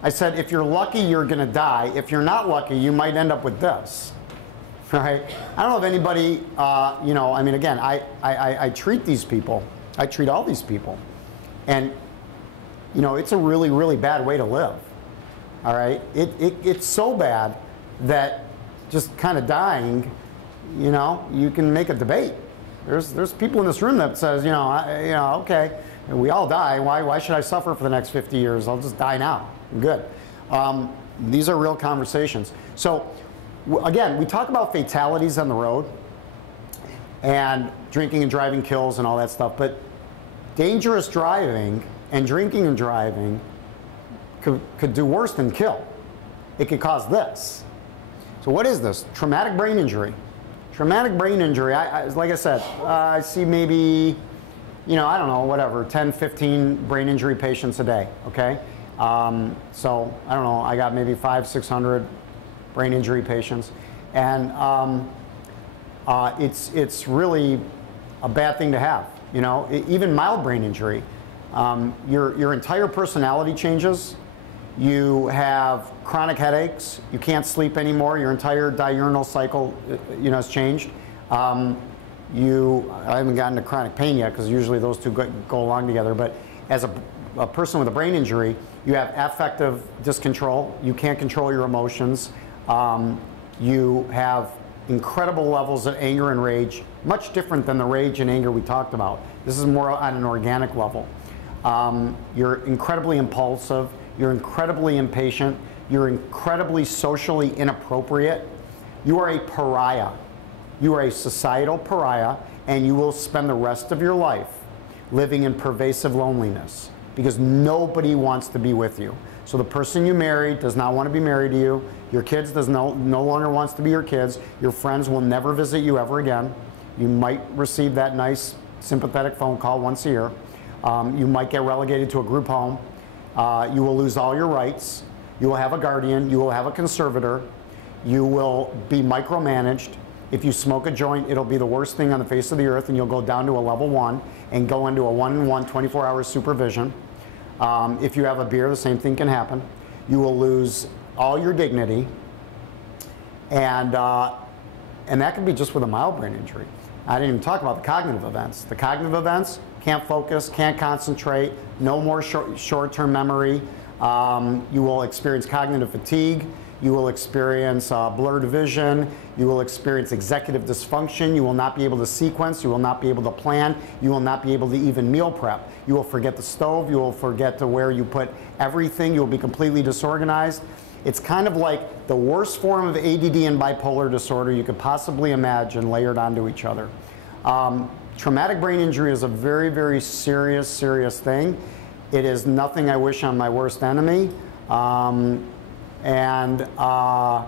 I said, if you're lucky, you're going to die. If you're not lucky, you might end up with this. Right? I don't know if anybody, I mean, again, I treat these people. I treat all these people. And, it's a really, really bad way to live. All right? It's so bad that just kind of dying, you can make a debate. There's people in this room that says, okay, we all die. Why should I suffer for the next 50 years? I'll just die now. I'm good. These are real conversations. So, again, we talk about fatalities on the road, and drinking and driving kills and all that stuff, but dangerous driving and drinking and driving could do worse than kill. It could cause this. So what is this? Traumatic brain injury. Traumatic brain injury, like I said, I see maybe, I don't know, whatever, 10, 15 brain injury patients a day, okay? So, I don't know, I got maybe 500, 600 brain injury patients. And it's really a bad thing to have, even mild brain injury. Your entire personality changes. You have chronic headaches. You can't sleep anymore. Your entire diurnal cycle, has changed. I haven't gotten to chronic pain yet, because usually those two go along together. But as a person with a brain injury, you have affective discontrol. You can't control your emotions. You have incredible levels of anger and rage, much different than the rage and anger we talked about. This is more on an organic level. You're incredibly impulsive. You're incredibly impatient. You're incredibly socially inappropriate. You are a pariah. You are a societal pariah, and you will spend the rest of your life living in pervasive loneliness, because nobody wants to be with you. So the person you married does not want to be married to you. Your kids no longer wants to be your kids. Your friends will never visit you ever again. You might receive that nice, sympathetic phone call once a year. You might get relegated to a group home. You will lose all your rights. You will have a guardian. You will have a conservator. You will be micromanaged. If you smoke a joint, it'll be the worst thing on the face of the earth, and you'll go down to a level 1 and go into a 1-on-1 24-hour supervision. If you have a beer, the same thing can happen. You will lose all your dignity, and that could be just with a mild brain injury. I didn't even talk about the cognitive events. The cognitive events: can't focus, can't concentrate, no more short-term memory. You will experience cognitive fatigue. You will experience blurred vision. You will experience executive dysfunction. You will not be able to sequence. You will not be able to plan. You will not be able to even meal prep. You will forget the stove. You will forget to where you put everything. You will be completely disorganized. It's kind of like the worst form of ADD and bipolar disorder you could possibly imagine layered onto each other. Traumatic brain injury is a very, very serious, serious thing. It is nothing I wish on my worst enemy. And I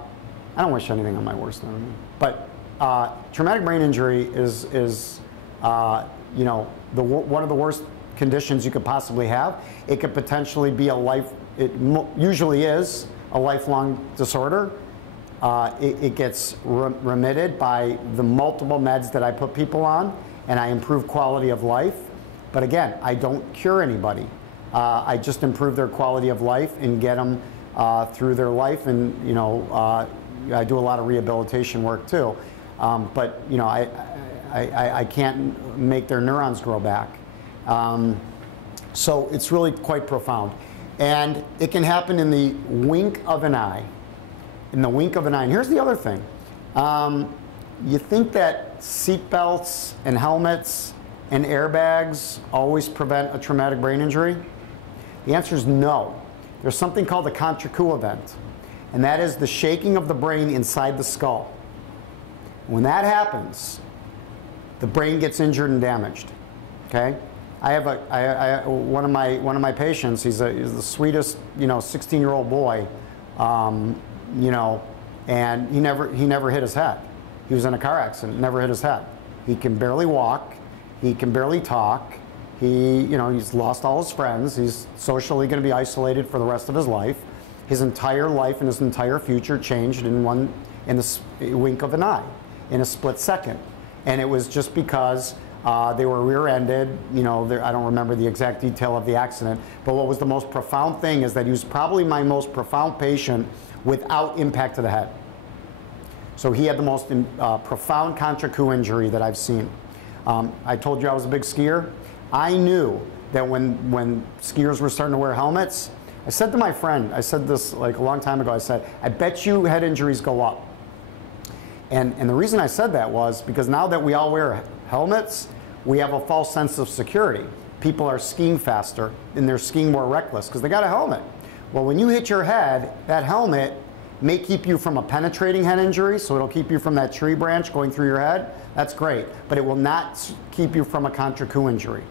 don't wish anything on my worst enemy. But traumatic brain injury is one of the worst conditions you could possibly have. It could potentially be it usually is a lifelong disorder. It gets remitted by the multiple meds that I put people on, and I improve quality of life. But again, I don't cure anybody. I just improve their quality of life and get them through their life, and I do a lot of rehabilitation work too. But I can't make their neurons grow back. So it's really quite profound. And it can happen in the wink of an eye. In the wink of an eye. And here's the other thing. You think that seatbelts and helmets and airbags always prevent a traumatic brain injury? The answer is no. There's something called the Contra-coup event, and that is the shaking of the brain inside the skull. When that happens, the brain gets injured and damaged. Okay, I have one of my patients. He's the sweetest, 16-year-old boy, and he never hit his head. He was in a car accident, never hit his head. He can barely walk. He can barely talk. He's lost all his friends. He's socially going to be isolated for the rest of his life. His entire life and his entire future changed in the wink of an eye, in a split second. And it was just because they were rear-ended. I don't remember the exact detail of the accident, but what was the most profound thing is that he was probably my most profound patient without impact to the head. So he had the most profound contra coup injury that I've seen. I told you I was a big skier. I knew that when skiers were starting to wear helmets, I said to my friend, I said this like a long time ago, I said, I bet you head injuries go up. And the reason I said that was because now that we all wear helmets, we have a false sense of security. People are skiing faster and they're skiing more reckless because they got a helmet. Well, when you hit your head, that helmet may keep you from a penetrating head injury, so it'll keep you from that tree branch going through your head. That's great, but it will not keep you from a contra coup injury.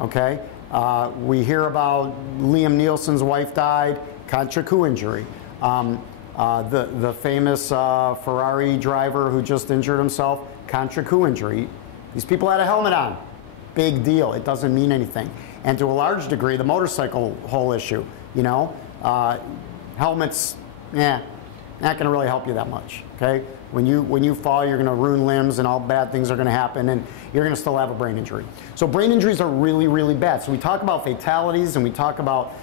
Okay? We hear about Liam Nielsen's wife died, contra coup injury. The famous Ferrari driver who just injured himself, contra coup injury. These people had a helmet on. Big deal. It doesn't mean anything. And to a large degree, the motorcycle whole issue, helmets, not going to really help you that much. Okay? When you fall, you're going to ruin limbs and all bad things are going to happen, and you're going to still have a brain injury. So brain injuries are really, really bad. So we talk about fatalities and we talk about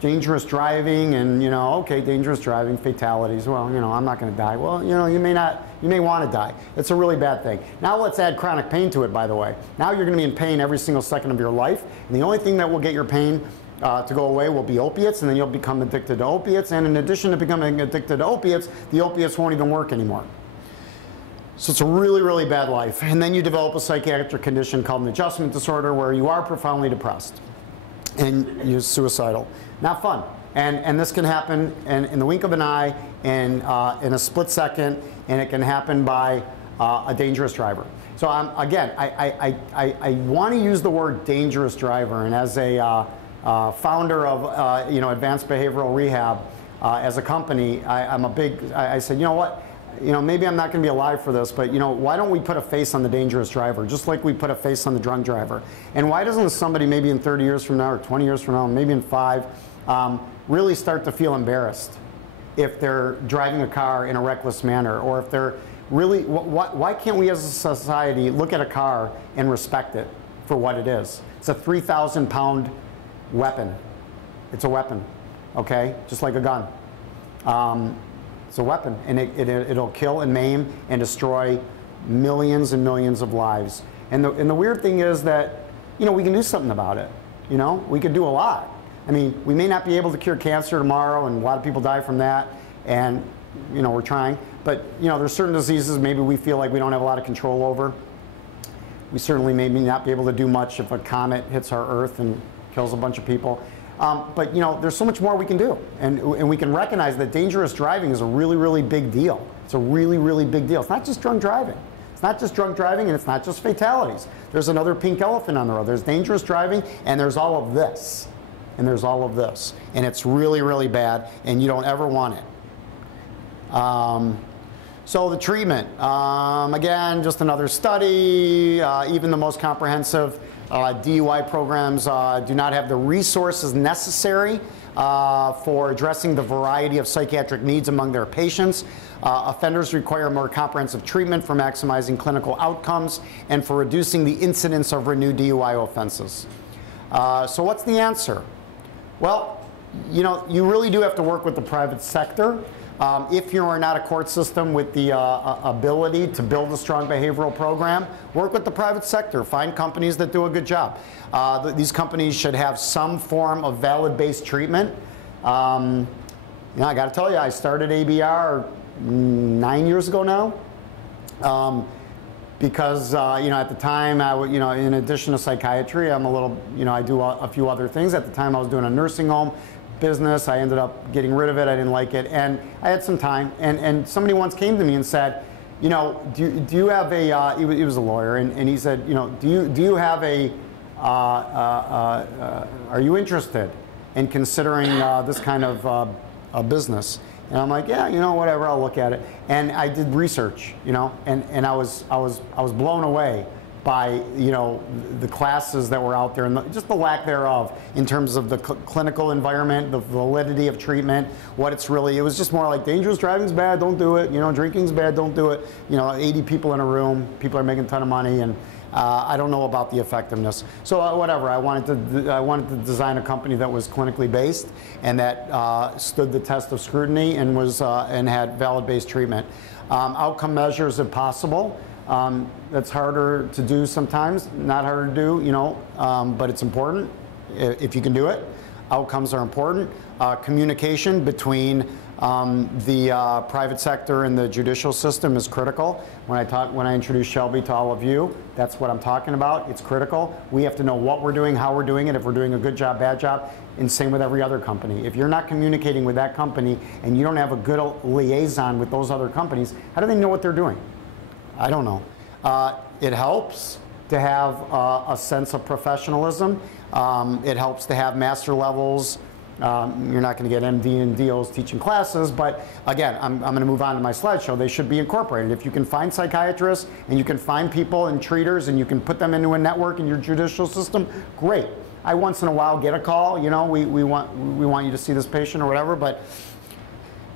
dangerous driving and, okay, dangerous driving, fatalities. Well, I'm not going to die. Well, you may want to die. It's a really bad thing. Now let's add chronic pain to it, by the way. Now you're going to be in pain every single second of your life, and the only thing that will get your pain to go away will be opiates, and then you'll become addicted to opiates, and in addition to becoming addicted to opiates, the opiates won't even work anymore. So it's a really, really bad life. And then you develop a psychiatric condition called an adjustment disorder where you are profoundly depressed and you're suicidal. Not fun. And this can happen in the wink of an eye, in a split second, and it can happen by a dangerous driver. So again, I want to use the word dangerous driver, and as a founder of Advanced Behavioral Rehab as a company, I said, you know what? Maybe I'm not going to be alive for this, but why don't we put a face on the dangerous driver, just like we put a face on the drunk driver? And why doesn't somebody maybe in 30 years from now or 20 years from now, maybe in 5, really start to feel embarrassed if they're driving a car in a reckless manner, or if they're really, why can't we as a society look at a car and respect it for what it is? It's a 3,000-pound weapon. It's a weapon, okay? Just like a gun. It's a weapon, and it'll kill and maim and destroy millions and millions of lives. And the weird thing is that, we can do something about it. We can do a lot. I mean, we may not be able to cure cancer tomorrow, and a lot of people die from that, and, we're trying. But, there's certain diseases maybe we feel like we don't have a lot of control over. We certainly maybe not be able to do much if a comet hits our Earth and kills a bunch of people. But there's so much more we can do, and we can recognize that dangerous driving is a really, really big deal. It's a really, really big deal. It's not just drunk driving. It's not just drunk driving, and it's not just fatalities. There's another pink elephant on the road. There's dangerous driving, and there's all of this, and there's all of this, and it's really, really bad, and you don't ever want it. So the treatment, again, just another study. Even the most comprehensive DUI programs do not have the resources necessary for addressing the variety of psychiatric needs among their patients. Offenders require more comprehensive treatment for maximizing clinical outcomes and for reducing the incidence of renewed DUI offenses. So what's the answer? Well, you really do have to work with the private sector. If you are not a court system with the ability to build a strong behavioral program, work with the private sector. Find companies that do a good job. These companies should have some form of valid-based treatment. I got to tell you, I started ABR 9 years ago now. Because at the time, in addition to psychiatry, I'm a little, I do a few other things. At the time, I was doing a nursing home business. I ended up getting rid of it. I didn't like it, and I had some time. And somebody once came to me and said, you know, do you have a, he was a lawyer, and he said, you know, do you have a, are you interested in considering this kind of a business? And I'm like, yeah, you know, whatever, I'll look at it. And I did research, you know, and I was blown away by, you know, the classes that were out there and just the lack thereof in terms of the clinical environment, the validity of treatment, what it's really, it was just more like dangerous driving's bad, don't do it, you know, drinking's bad, don't do it, you know, 80 people in a room, people are making a ton of money, and I don't know about the effectiveness. So whatever, I wanted to design a company that was clinically based and that stood the test of scrutiny and was and had valid-based treatment. Outcome measures if possible. That's harder to do sometimes, not harder to do, you know, but it's important if you can do it. Outcomes are important. Communication between the private sector and the judicial system is critical. When I introduce Shelby to all of you, that's what I'm talking about. It's critical. We have to know what we're doing, how we're doing it, if we're doing a good job, bad job, and same with every other company. If you're not communicating with that company and you don't have a good liaison with those other companies, how do they know what they're doing? I don't know. It helps to have a sense of professionalism. It helps to have master levels. You're not going to get MD and DOs teaching classes, but again, I'm going to move on to my slideshow. They should be incorporated. If you can find psychiatrists and you can find people and treaters and you can put them into a network in your judicial system, great. I once in a while get a call, you know, we want you to see this patient or whatever, but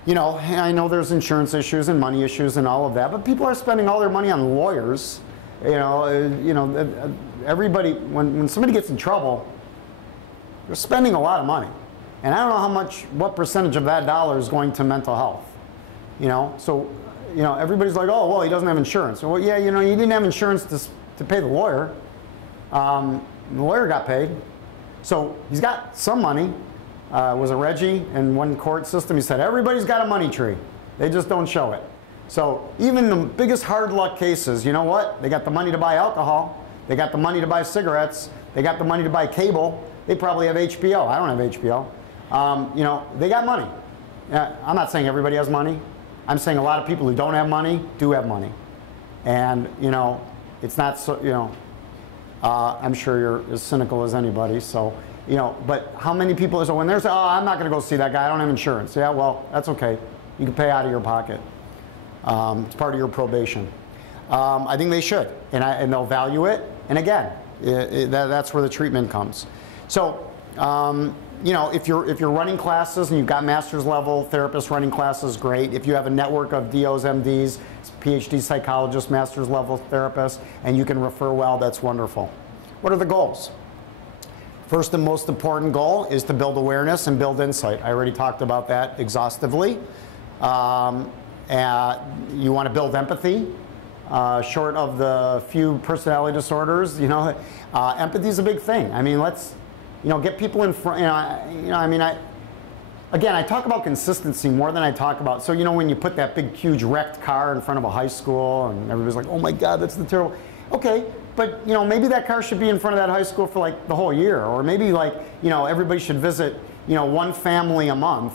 you know, I know there's insurance issues and money issues and all of that, but people are spending all their money on lawyers. You know, everybody, when somebody gets in trouble, they're spending a lot of money. And I don't know what percentage of that dollar is going to mental health. You know, so, you know, everybody's like, oh, well, he doesn't have insurance. Well, yeah, you know, you didn't have insurance to pay the lawyer. The lawyer got paid. So he's got some money. Was a Reggie in one court system. He said, everybody's got a money tree. They just don't show it. So even the biggest hard luck cases, you know what? They got the money to buy alcohol. They got the money to buy cigarettes. They got the money to buy cable. They probably have HBO. I don't have HBO. You know, they got money. I'm not saying everybody has money. I'm saying a lot of people who don't have money do have money. And, you know, it's not so, you know, I'm sure you're as cynical as anybody. So, you know, but how many people, so when there's, oh, I'm not going to go see that guy, I don't have insurance. Yeah, well, that's okay. You can pay out of your pocket. It's part of your probation. I think they should, and they'll value it. And again, that's where the treatment comes. So, you know, if you're running classes and you've got master's level therapists running classes, great. If you have a network of DOs, MDs, PhD psychologists, master's level therapists, and you can refer well, that's wonderful. What are the goals? First and most important goal is to build awareness and build insight. I already talked about that exhaustively. You want to build empathy. Short of the few personality disorders, you know, empathy is a big thing. I mean, let's, you know, get people in front. I mean, I talk about consistency more than I talk about. So, you know, when you put that big, huge wrecked car in front of a high school, and everybody's like, "Oh my God, that's the terrible." Okay, but you know, maybe that car should be in front of that high school for like the whole year, or maybe like, you know, everybody should visit, you know, one family a month.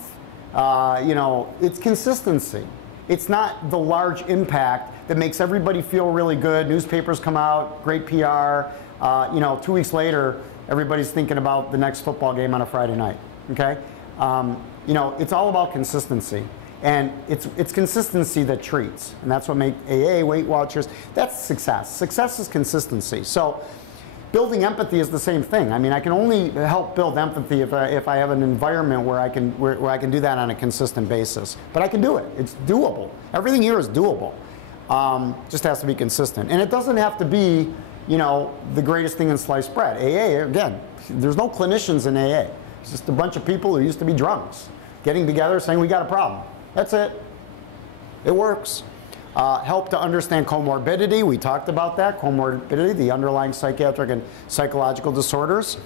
You know, it's consistency. It's not the large impact that makes everybody feel really good. Newspapers come out, great PR. You know, 2 weeks later, everybody's thinking about the next football game on a Friday night. Okay, you know, it's all about consistency, and it's consistency that treats, and that's what makes AA, Weight Watchers. That's success. Success is consistency. So, building empathy is the same thing. I mean, I can only help build empathy if I have an environment where I can do that on a consistent basis. But I can do it. It's doable. Everything here is doable. Just has to be consistent, and it doesn't have to be, you know, the greatest thing in sliced bread. AA, again, there's no clinicians in AA. It's just a bunch of people who used to be drunks getting together saying we got a problem. That's it. It works. Help to understand comorbidity. We talked about that. Comorbidity, the underlying psychiatric and psychological disorders.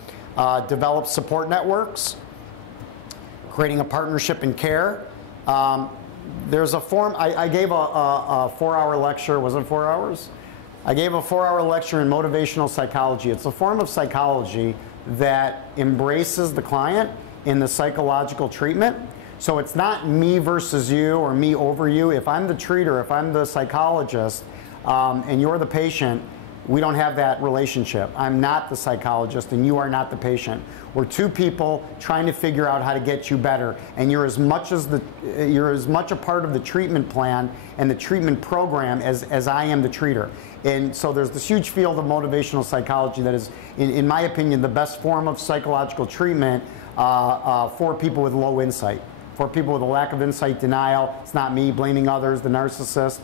Develop support networks. Creating a partnership in care. There's a form. I gave a 4-hour lecture. Was it 4 hours? I gave a 4-hour lecture in motivational psychology. It's a form of psychology that embraces the client in the psychological treatment. So it's not me versus you or me over you. If I'm the treater, if I'm the psychologist, and you're the patient, we don't have that relationship. I'm not the psychologist and you are not the patient. We're two people trying to figure out how to get you better, and you're as much a part of the treatment plan and the treatment program as I am the treater. And so there's this huge field of motivational psychology that is, in my opinion, the best form of psychological treatment for people with low insight. For people with a lack of insight, denial. It's not me blaming others, the narcissist.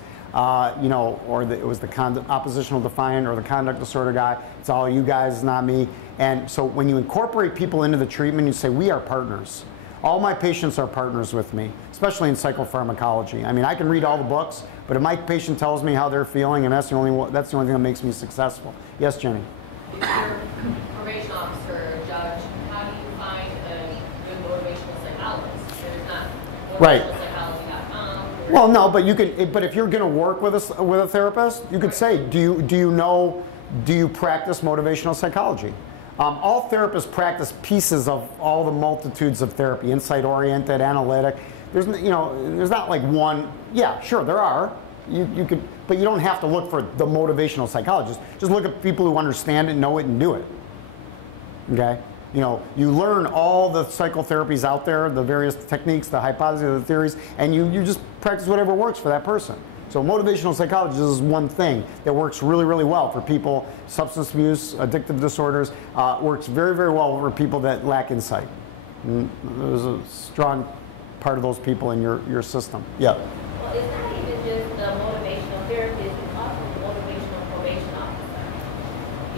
You know, or it was the oppositional defiant or the conduct disorder guy. It's all you guys, not me. And so when you incorporate people into the treatment, you say, we are partners. All my patients are partners with me, especially in psychopharmacology. I mean, I can read all the books, but if my patient tells me how they're feeling, and that's the only thing that makes me successful. Yes, Jenny? If you're a probation officer or judge, how do you find a good motivational psychologist? There's not Right. motivationalpsychology.com. Well, no, but you can. But if you're going to work with a therapist, you could say, do you practice motivational psychology? All therapists practice pieces of all the multitudes of therapy, insight-oriented, analytic. There's not like one. Yeah, sure, there are. You could, but you don't have to look for the motivational psychologist. Just look at people who understand it, know it, and do it. Okay. You know, you learn all the psychotherapies out there, the various techniques, the hypotheses, the theories, and you just practice whatever works for that person. So motivational psychology is one thing that works really, really well for people, substance abuse, addictive disorders, works very, very well for people that lack insight. And there's a strong part of those people in your system. Yeah. Well, it's not even just the motivational therapist, it's also the motivational probation officer.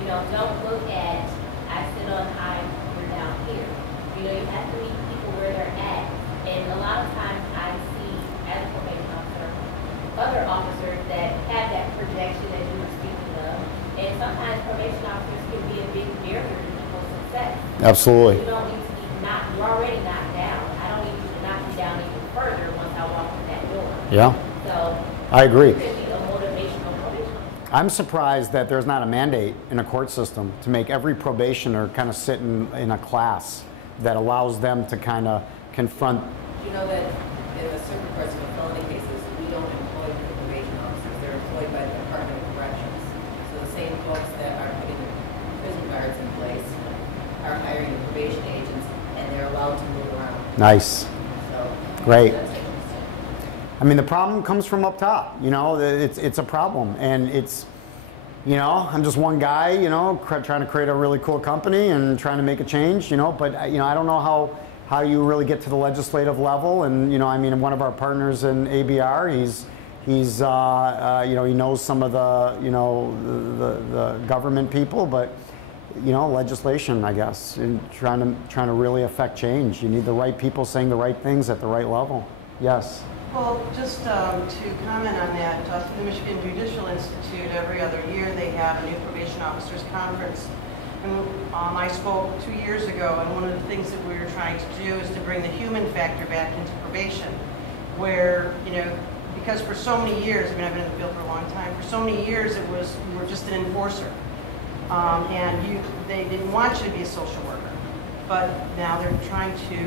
You know, don't look at, I sit on high, you're down here. You know, you have to meet people where they're at. And a lot of times I see, as a probation officer, other officers that have that projection that you were speaking of. And sometimes probation officers can be a big barrier to people's success. Absolutely. You don't need to be knocked, you're already knocked down. I don't need you to knock me down even further once I walk through that door. Yeah. So I agree. it could be a motivational probation. I'm surprised that there's not a mandate in a court system to make every probationer kind of sit in a class that allows them to kind of confront. You know that in the circuit courts of felony cases, we don't employ probation officers. They're employed by the Department of Corrections. So the same folks that are putting prison guards in place are hiring the probation agents, and they're allowed to move around. Nice. So Great. that's interesting. I mean, the problem comes from up top. You know, it's a problem, and it's, you know, I'm just one guy, you know, trying to create a really cool company and trying to make a change, you know. But you know, I don't know how you really get to the legislative level. And you know, I mean, one of our partners in ABR, he's you know, he knows some of the, you know, the government people, but you know, legislation, I guess, and trying to really affect change. You need the right people saying the right things at the right level. Yes. Well, just to comment on that, through the Michigan Judicial Institute, every other year they have a new probation officers conference. And I spoke 2 years ago, and one of the things that we were trying to do is to bring the human factor back into probation, where, you know, because for so many years, I mean, I've been in the field for a long time, for so many years you were just an enforcer. And they didn't want you to be a social worker. But now they're trying to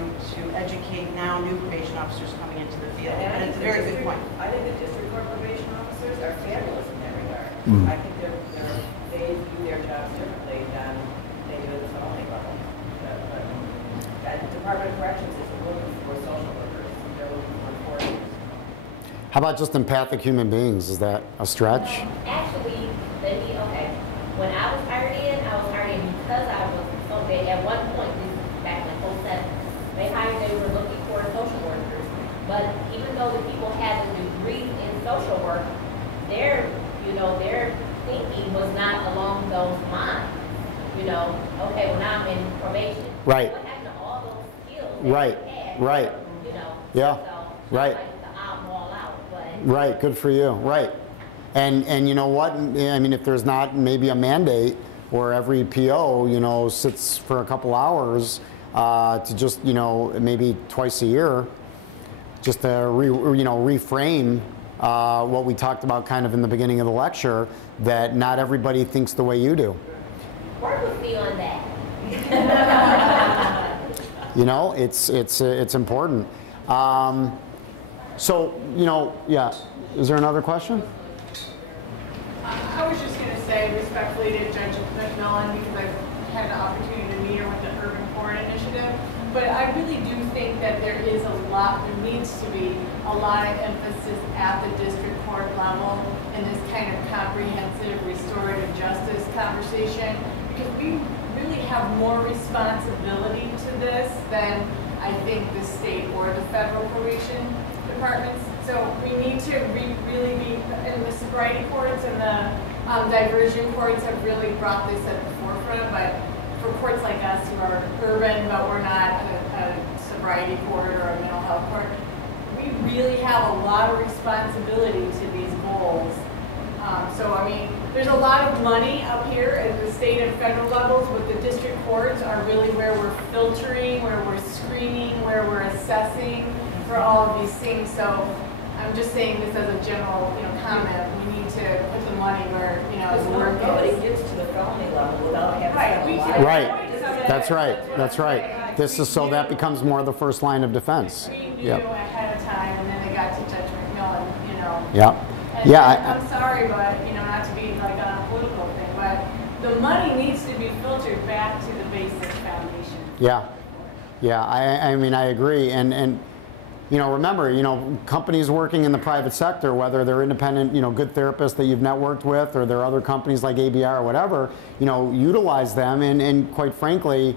educate now new probation officers coming into the field. And it's a very good point. I think the district court probation officers are fabulous in that regard. Mm. I think they do their jobs differently than they do at the felony level. But Department of Corrections isn't looking for social workers. They're looking for enforcers. How about just empathic human beings? Is that a stretch? Actually, okay. When I was hired in because I was so big. At one point, this is back in 2007, they were looking for social workers. But even though the people had the degrees in social work, their thinking was not along those lines. You know, okay, well now I'm in probation. Right. What happened to all those skills that Right. they had? Right. You know. Yeah. So, Right. like the oddball out, but. Right, good for you, right. And you know what, I mean, if there's not maybe a mandate where every PO, you know, sits for a couple hours to just, you know, maybe twice a year, just to reframe what we talked about kind of in the beginning of the lecture, that not everybody thinks the way you do. Work with me on that. You know, it's important. So, you know, yeah, is there another question? I was just going to say respectfully to Judge McMillan, because I've had the opportunity to meet her with the Urban Court Initiative, but I really do think that there needs to be a lot of emphasis at the district court level in this kind of comprehensive restorative justice conversation, because we really have more responsibility to this than I think the state or the federal probation departments. So we need to really be, and the sobriety courts and the diversion courts have really brought this at the forefront, but for courts like us who are urban, but we're not a sobriety court or a mental health court, we really have a lot of responsibility to these goals. So, I mean, there's a lot of money up here at the state and federal levels, but the district courts are really where we're filtering, where we're screening, where we're assessing for all of these things. So I'm just saying this as a general, comment. We need to put the money where, the work Nobody is. gets to the felony level without having Right, we spent a can- lot. Right. That's right. That's right. This is so that becomes more the first line of defense. We knew Yep. ahead of time, and then they got to Judge McMillan, Yep. And Yeah. I'm sorry, but, not to be like on a political thing, but the money needs to be filtered back to the basic foundation. Yeah. Yeah. I mean, I agree. And remember, companies working in the private sector, whether they're independent, good therapists that you've networked with, or there are other companies like ABR or whatever, utilize them. And quite frankly,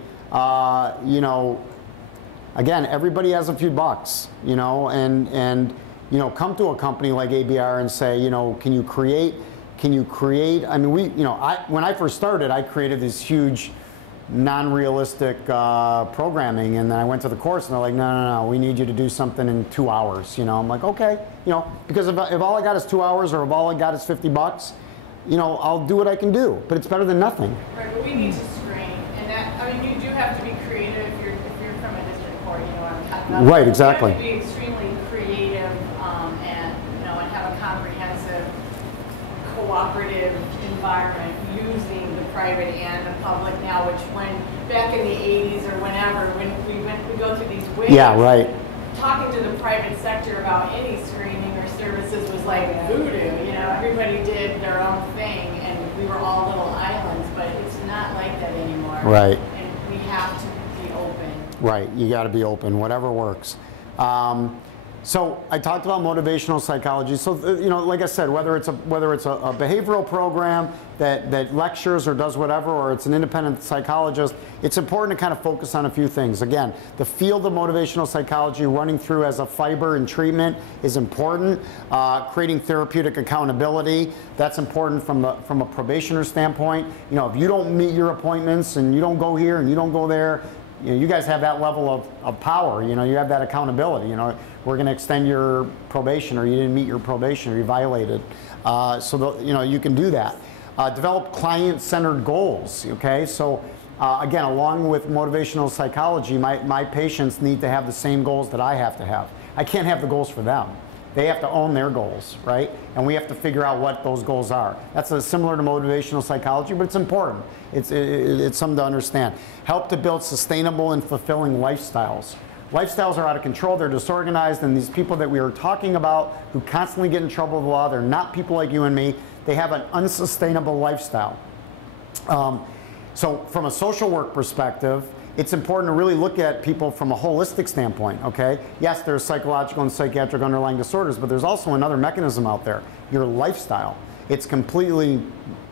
again, everybody has a few bucks, and come to a company like ABR and say, can you create, I mean, when I first started, I created this huge non-realistic programming, and then I went to the course and they're like, no, we need you to do something in 2 hours. I'm like, okay, because if all I got is 2 hours, or if all I got is $50, I'll do what I can do, but it's better than nothing. Right, but we need to screen, and that, I mean, you do have to be creative if you're from a district court, I'm talking about. Right, exactly. You have to be extremely creative, and have a comprehensive, cooperative environment using the private and the public now, which back in the 80s or whenever, when we go through these waves. Yeah, right. Talking to the private sector about any screening or services was like voodoo, everybody did their own thing, and we were all little islands, but it's not like that anymore. Right. And we have to be open. Right, you got to be open, whatever works. So I talked about motivational psychology. So like I said, whether it's a behavioral program that lectures or does whatever, or it's an independent psychologist, it's important to kind of focus on a few things. Again, the field of motivational psychology running through as a fiber in treatment is important. Creating therapeutic accountability, that's important from a probationer standpoint. If you don't meet your appointments and you don't go here and you don't go there, you guys have that level of power. You have that accountability. We're going to extend your probation, or you didn't meet your probation, or you violated. So you can do that. Develop client-centered goals. Okay, so again, along with motivational psychology, my patients need to have the same goals that I have to have. I can't have the goals for them. They have to own their goals, right? And we have to figure out what those goals are. That's similar to motivational psychology, but it's important. It's something to understand. Help to build sustainable and fulfilling lifestyles. Lifestyles are out of control, they're disorganized, and these people that we are talking about who constantly get in trouble with the law, they're not people like you and me. They have an unsustainable lifestyle. So from a social work perspective, it's important to really look at people from a holistic standpoint, okay? Yes, there's psychological and psychiatric underlying disorders, but there's also another mechanism out there, your lifestyle. It's completely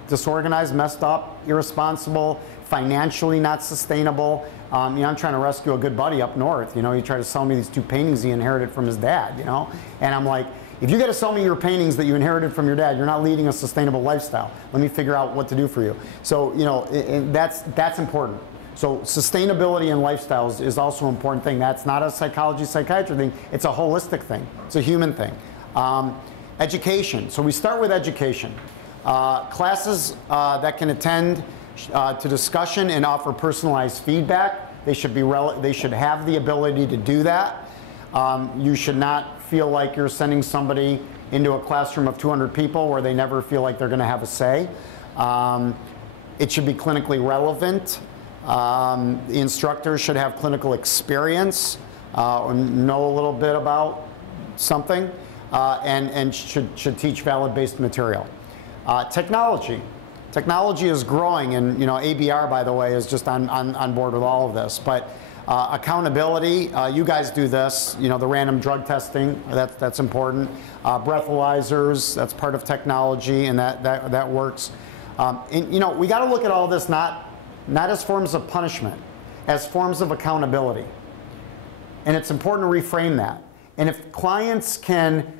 disorganized, messed up, irresponsible, financially not sustainable. I'm trying to rescue a good buddy up north. He tried to sell me these 2 paintings he inherited from his dad, And I'm like, if you got to sell me your paintings that you inherited from your dad, you're not leading a sustainable lifestyle. Let me figure out what to do for you. So, that's important. So sustainability in lifestyles is also an important thing. That's not a psychiatry thing. It's a holistic thing. It's a human thing. Education. So we start with education. Classes that can attend to discussion and offer personalized feedback. They should have the ability to do that. You should not feel like you're sending somebody into a classroom of 200 people where they never feel like they're going to have a say. It should be clinically relevant. The instructors should have clinical experience. know a little bit about something, and should teach valid-based material. Technology. Technology is growing, and ABR, by the way, is just on board with all of this. But accountability, you guys do this, the random drug testing, that's important. Breathalyzers, that's part of technology, and that works. We got to look at all this not as forms of punishment, as forms of accountability. And it's important to reframe that. And if clients can,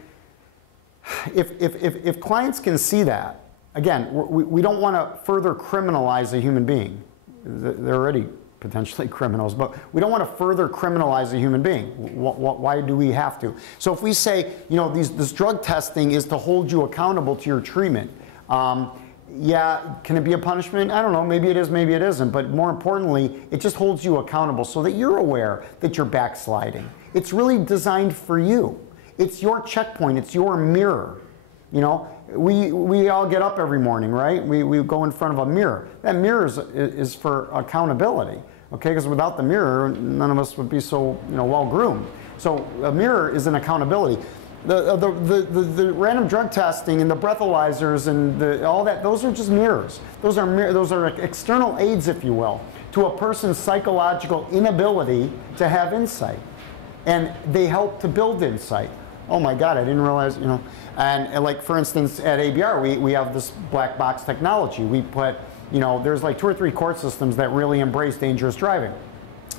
if clients can see that, again, we don't want to further criminalize a human being. They're already potentially criminals, but we don't want to further criminalize a human being. Why do we have to? So if we say, this drug testing is to hold you accountable to your treatment, yeah, can it be a punishment? I don't know, maybe it is, maybe it isn't, but more importantly, it just holds you accountable so that you're aware that you're backsliding. It's really designed for you. It's your checkpoint, it's your mirror. We all get up every morning, right? We go in front of a mirror. That mirror is for accountability, okay? Because without the mirror, none of us would be so well groomed. So a mirror is an accountability. The random drug testing and the breathalyzers and all that, those are just mirrors. Those are external aids, if you will, to a person's psychological inability to have insight. And they help to build insight. Oh my God, I didn't realize, And like, for instance, at ABR, we have this black box technology. We put, there's like 2 or 3 court systems that really embrace dangerous driving.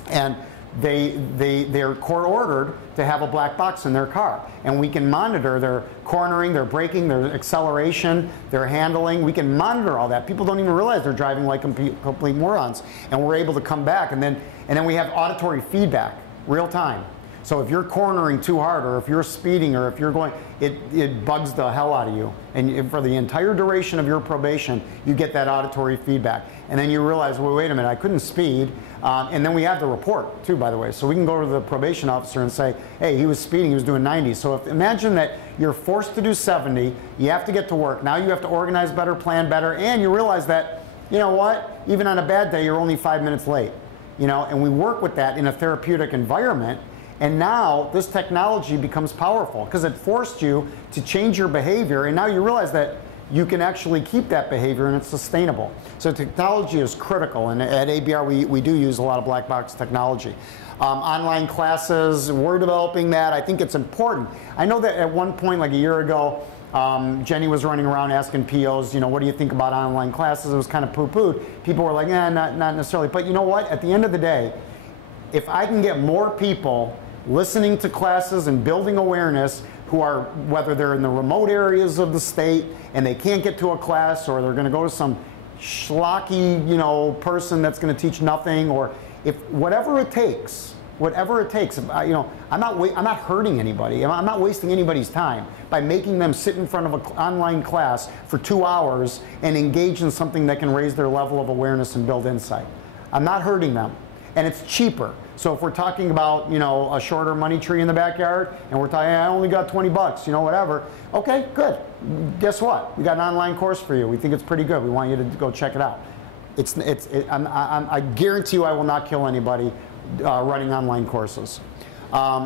And they're court ordered to have a black box in their car. And we can monitor their cornering, their braking, their acceleration, their handling. We can monitor all that. People don't even realize they're driving like complete morons. And we're able to come back. And then we have auditory feedback, real time. So if you're cornering too hard, or if you're speeding, or if you're going, it bugs the hell out of you. And for the entire duration of your probation, you get that auditory feedback. And then you realize, well, wait a minute, I couldn't speed. And then we have the report, too, by the way. So we can go to the probation officer and say, hey, he was speeding, he was doing 90. So imagine that you're forced to do 70, you have to get to work. Now you have to organize better, plan better, and you realize that, you know what, even on a bad day, you're only 5 minutes late. And we work with that in a therapeutic environment. And now this technology becomes powerful because it forced you to change your behavior, and now you realize that you can actually keep that behavior and it's sustainable. So technology is critical, and at ABR we do use a lot of black box technology. Online classes, we're developing that. I think it's important. I know that at one point, like a year ago, Jenny was running around asking POs, what do you think about online classes? It was kind of poo-pooed. People were like, not necessarily. But you know what? At the end of the day, if I can get more people listening to classes and building awareness who are, whether they're in the remote areas of the state and they can't get to a class, or they're going to go to some schlocky, person that's going to teach nothing, or if whatever it takes, if I'm not hurting anybody. I'm not wasting anybody's time by making them sit in front of an online class for 2 hours and engage in something that can raise their level of awareness and build insight. I'm not hurting them. And it's cheaper. So if we're talking about, a shorter money tree in the backyard, and we're talking, I only got 20 bucks, whatever. Okay, good. Guess what? We got an online course for you. We think it's pretty good. We want you to go check it out. I guarantee you I will not kill anybody running online courses.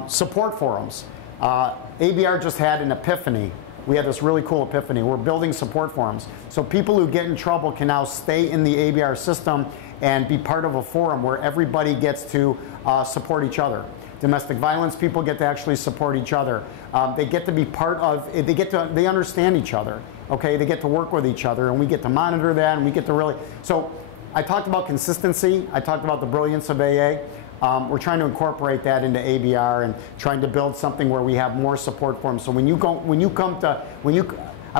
Support forums. ABR just had an epiphany. We had this really cool epiphany. We're building support forums. So people who get in trouble can now stay in the ABR system and be part of a forum where everybody gets to support each other. Domestic violence people get to actually support each other. They get to be part of, they understand each other, okay? They get to work with each other, and we get to monitor that, and we get to really, so I talked about consistency. I talked about the brilliance of AA. We're trying to incorporate that into ABR and trying to build something where we have more support forums. So I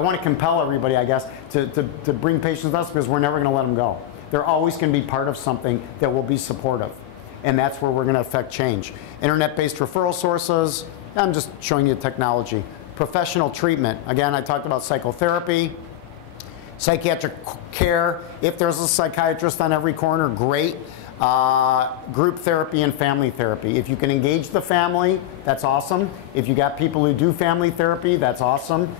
want to compel everybody, I guess, to bring patients to us, because we're never going to let them go. They're always going to be part of something that will be supportive. And that's where we're going to affect change. Internet-based referral sources. I'm just showing you technology. Professional treatment. Again, I talked about psychotherapy. Psychiatric care. If there's a psychiatrist on every corner, great. Group therapy and family therapy. If you can engage the family, that's awesome. If you got people who do family therapy, that's awesome.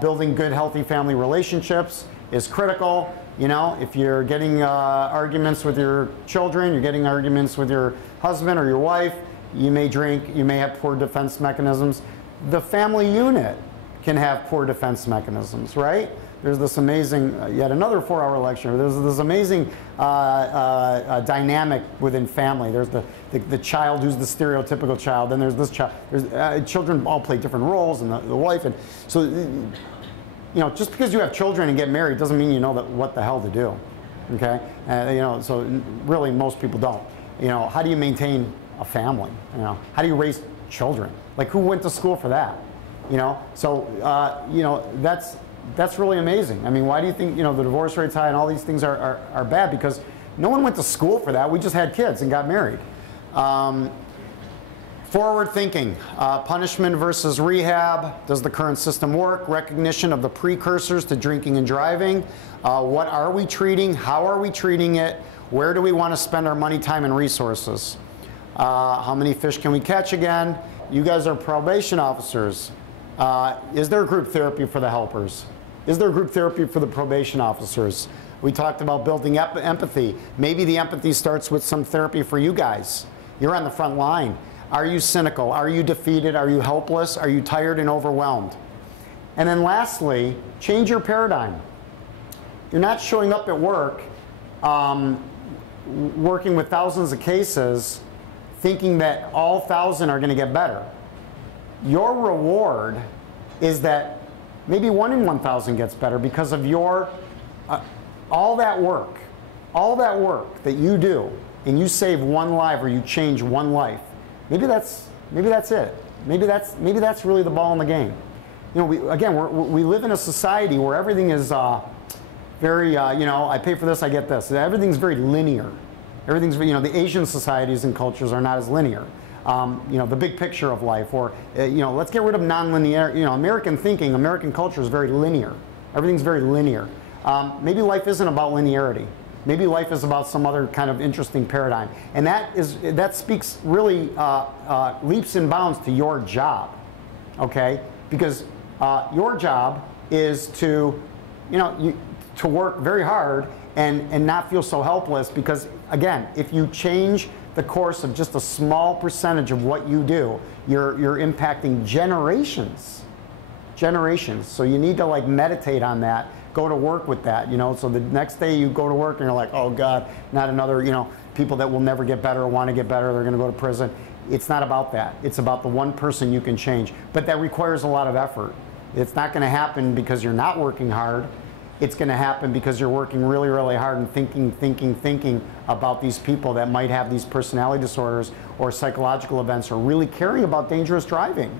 Building good, healthy family relationships is critical. If you're getting arguments with your children, you're getting arguments with your husband or your wife, you may drink, you may have poor defense mechanisms. The family unit can have poor defense mechanisms, right? There's this amazing, yet another 4-hour lecture, there's this amazing dynamic within family. There's the child who's the stereotypical child, then there's this child. Children all play different roles, and the wife. And so, you know, just because you have children and get married doesn't mean you know what the hell to do, okay? You know, so really most people don't. You know, how do you maintain a family? You know, how do you raise children? Like, who went to school for that? You know, so, you know, that's really amazing. I mean, why do you think, you know, the divorce rate's high and all these things are bad? Because no one went to school for that. We just had kids and got married. Forward thinking, punishment versus rehab. Does the current system work? Recognition of the precursors to drinking and driving. What are we treating? How are we treating it? Where do we want to spend our money, time, and resources? How many fish can we catch again? You guys are probation officers. Is there group therapy for the helpers? Is there group therapy for the probation officers? We talked about building empathy. Maybe the empathy starts with some therapy for you guys. You're on the front line. Are you cynical? Are you defeated? Are you helpless? Are you tired and overwhelmed? And then lastly, change your paradigm. You're not showing up at work, working with thousands of cases, thinking that all 1,000 are going to get better. Your reward is that maybe 1 in 1,000 gets better because of your, all that work that you do, and you save one life or you change one life. Maybe that's it. Maybe that's really the ball in the game. You know, we live in a society where everything is very, you know, I pay for this, I get this. Everything's very linear. Everything's, you know, the Asian societies and cultures are not as linear. You know, the big picture of life, or, you know, let's get rid of non-linear, you know, American thinking, American culture is very linear. Everything's very linear. Maybe life isn't about linearity. Maybe life is about some other kind of interesting paradigm. And that speaks really leaps and bounds to your job, okay? Because your job is to, you know, to work very hard and not feel so helpless, because, again, if you change the course of just a small percentage of what you do, you're impacting generations. So you need to, like, meditate on that, go to work with that, you know, so the next day you go to work and you're like, oh God, not another, you know, people that will never get better or want to get better, they're going to go to prison. It's not about that. It's about the one person you can change. But that requires a lot of effort. It's not going to happen because you're not working hard. It's going to happen because you're working really, really hard and thinking about these people that might have these personality disorders or psychological events, or really caring about dangerous driving,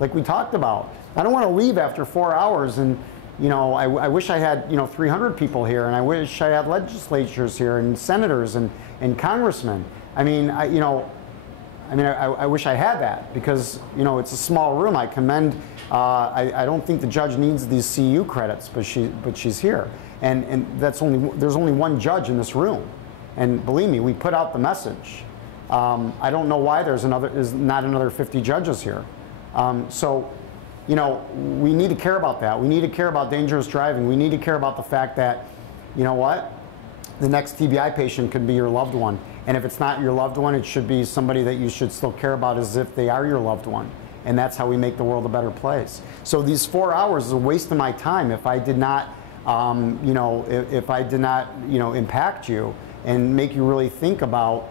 like we talked about. I don't want to leave after 4 hours and, you know, I wish I had, you know, 300 people here, and I wish I had legislatures here and senators and congressmen. I mean, I wish I had that, because, you know, it's a small room. I commend, I don't think the judge needs these CU credits, but she's here. And there's only one judge in this room. And believe me, we put out the message. I don't know why there's not another 50 judges here. So, you know, we need to care about that. We need to care about dangerous driving. We need to care about the fact that, you know what, the next TBI patient could be your loved one. And if it's not your loved one, it should be somebody that you should still care about as if they are your loved one. And that's how we make the world a better place. So these 4 hours is a waste of my time if I did not, you know, if I did not, you know, impact you and make you really think about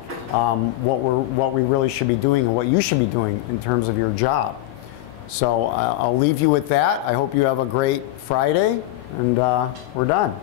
what we really should be doing and what you should be doing in terms of your job. So I'll leave you with that. I hope you have a great Friday, and we're done.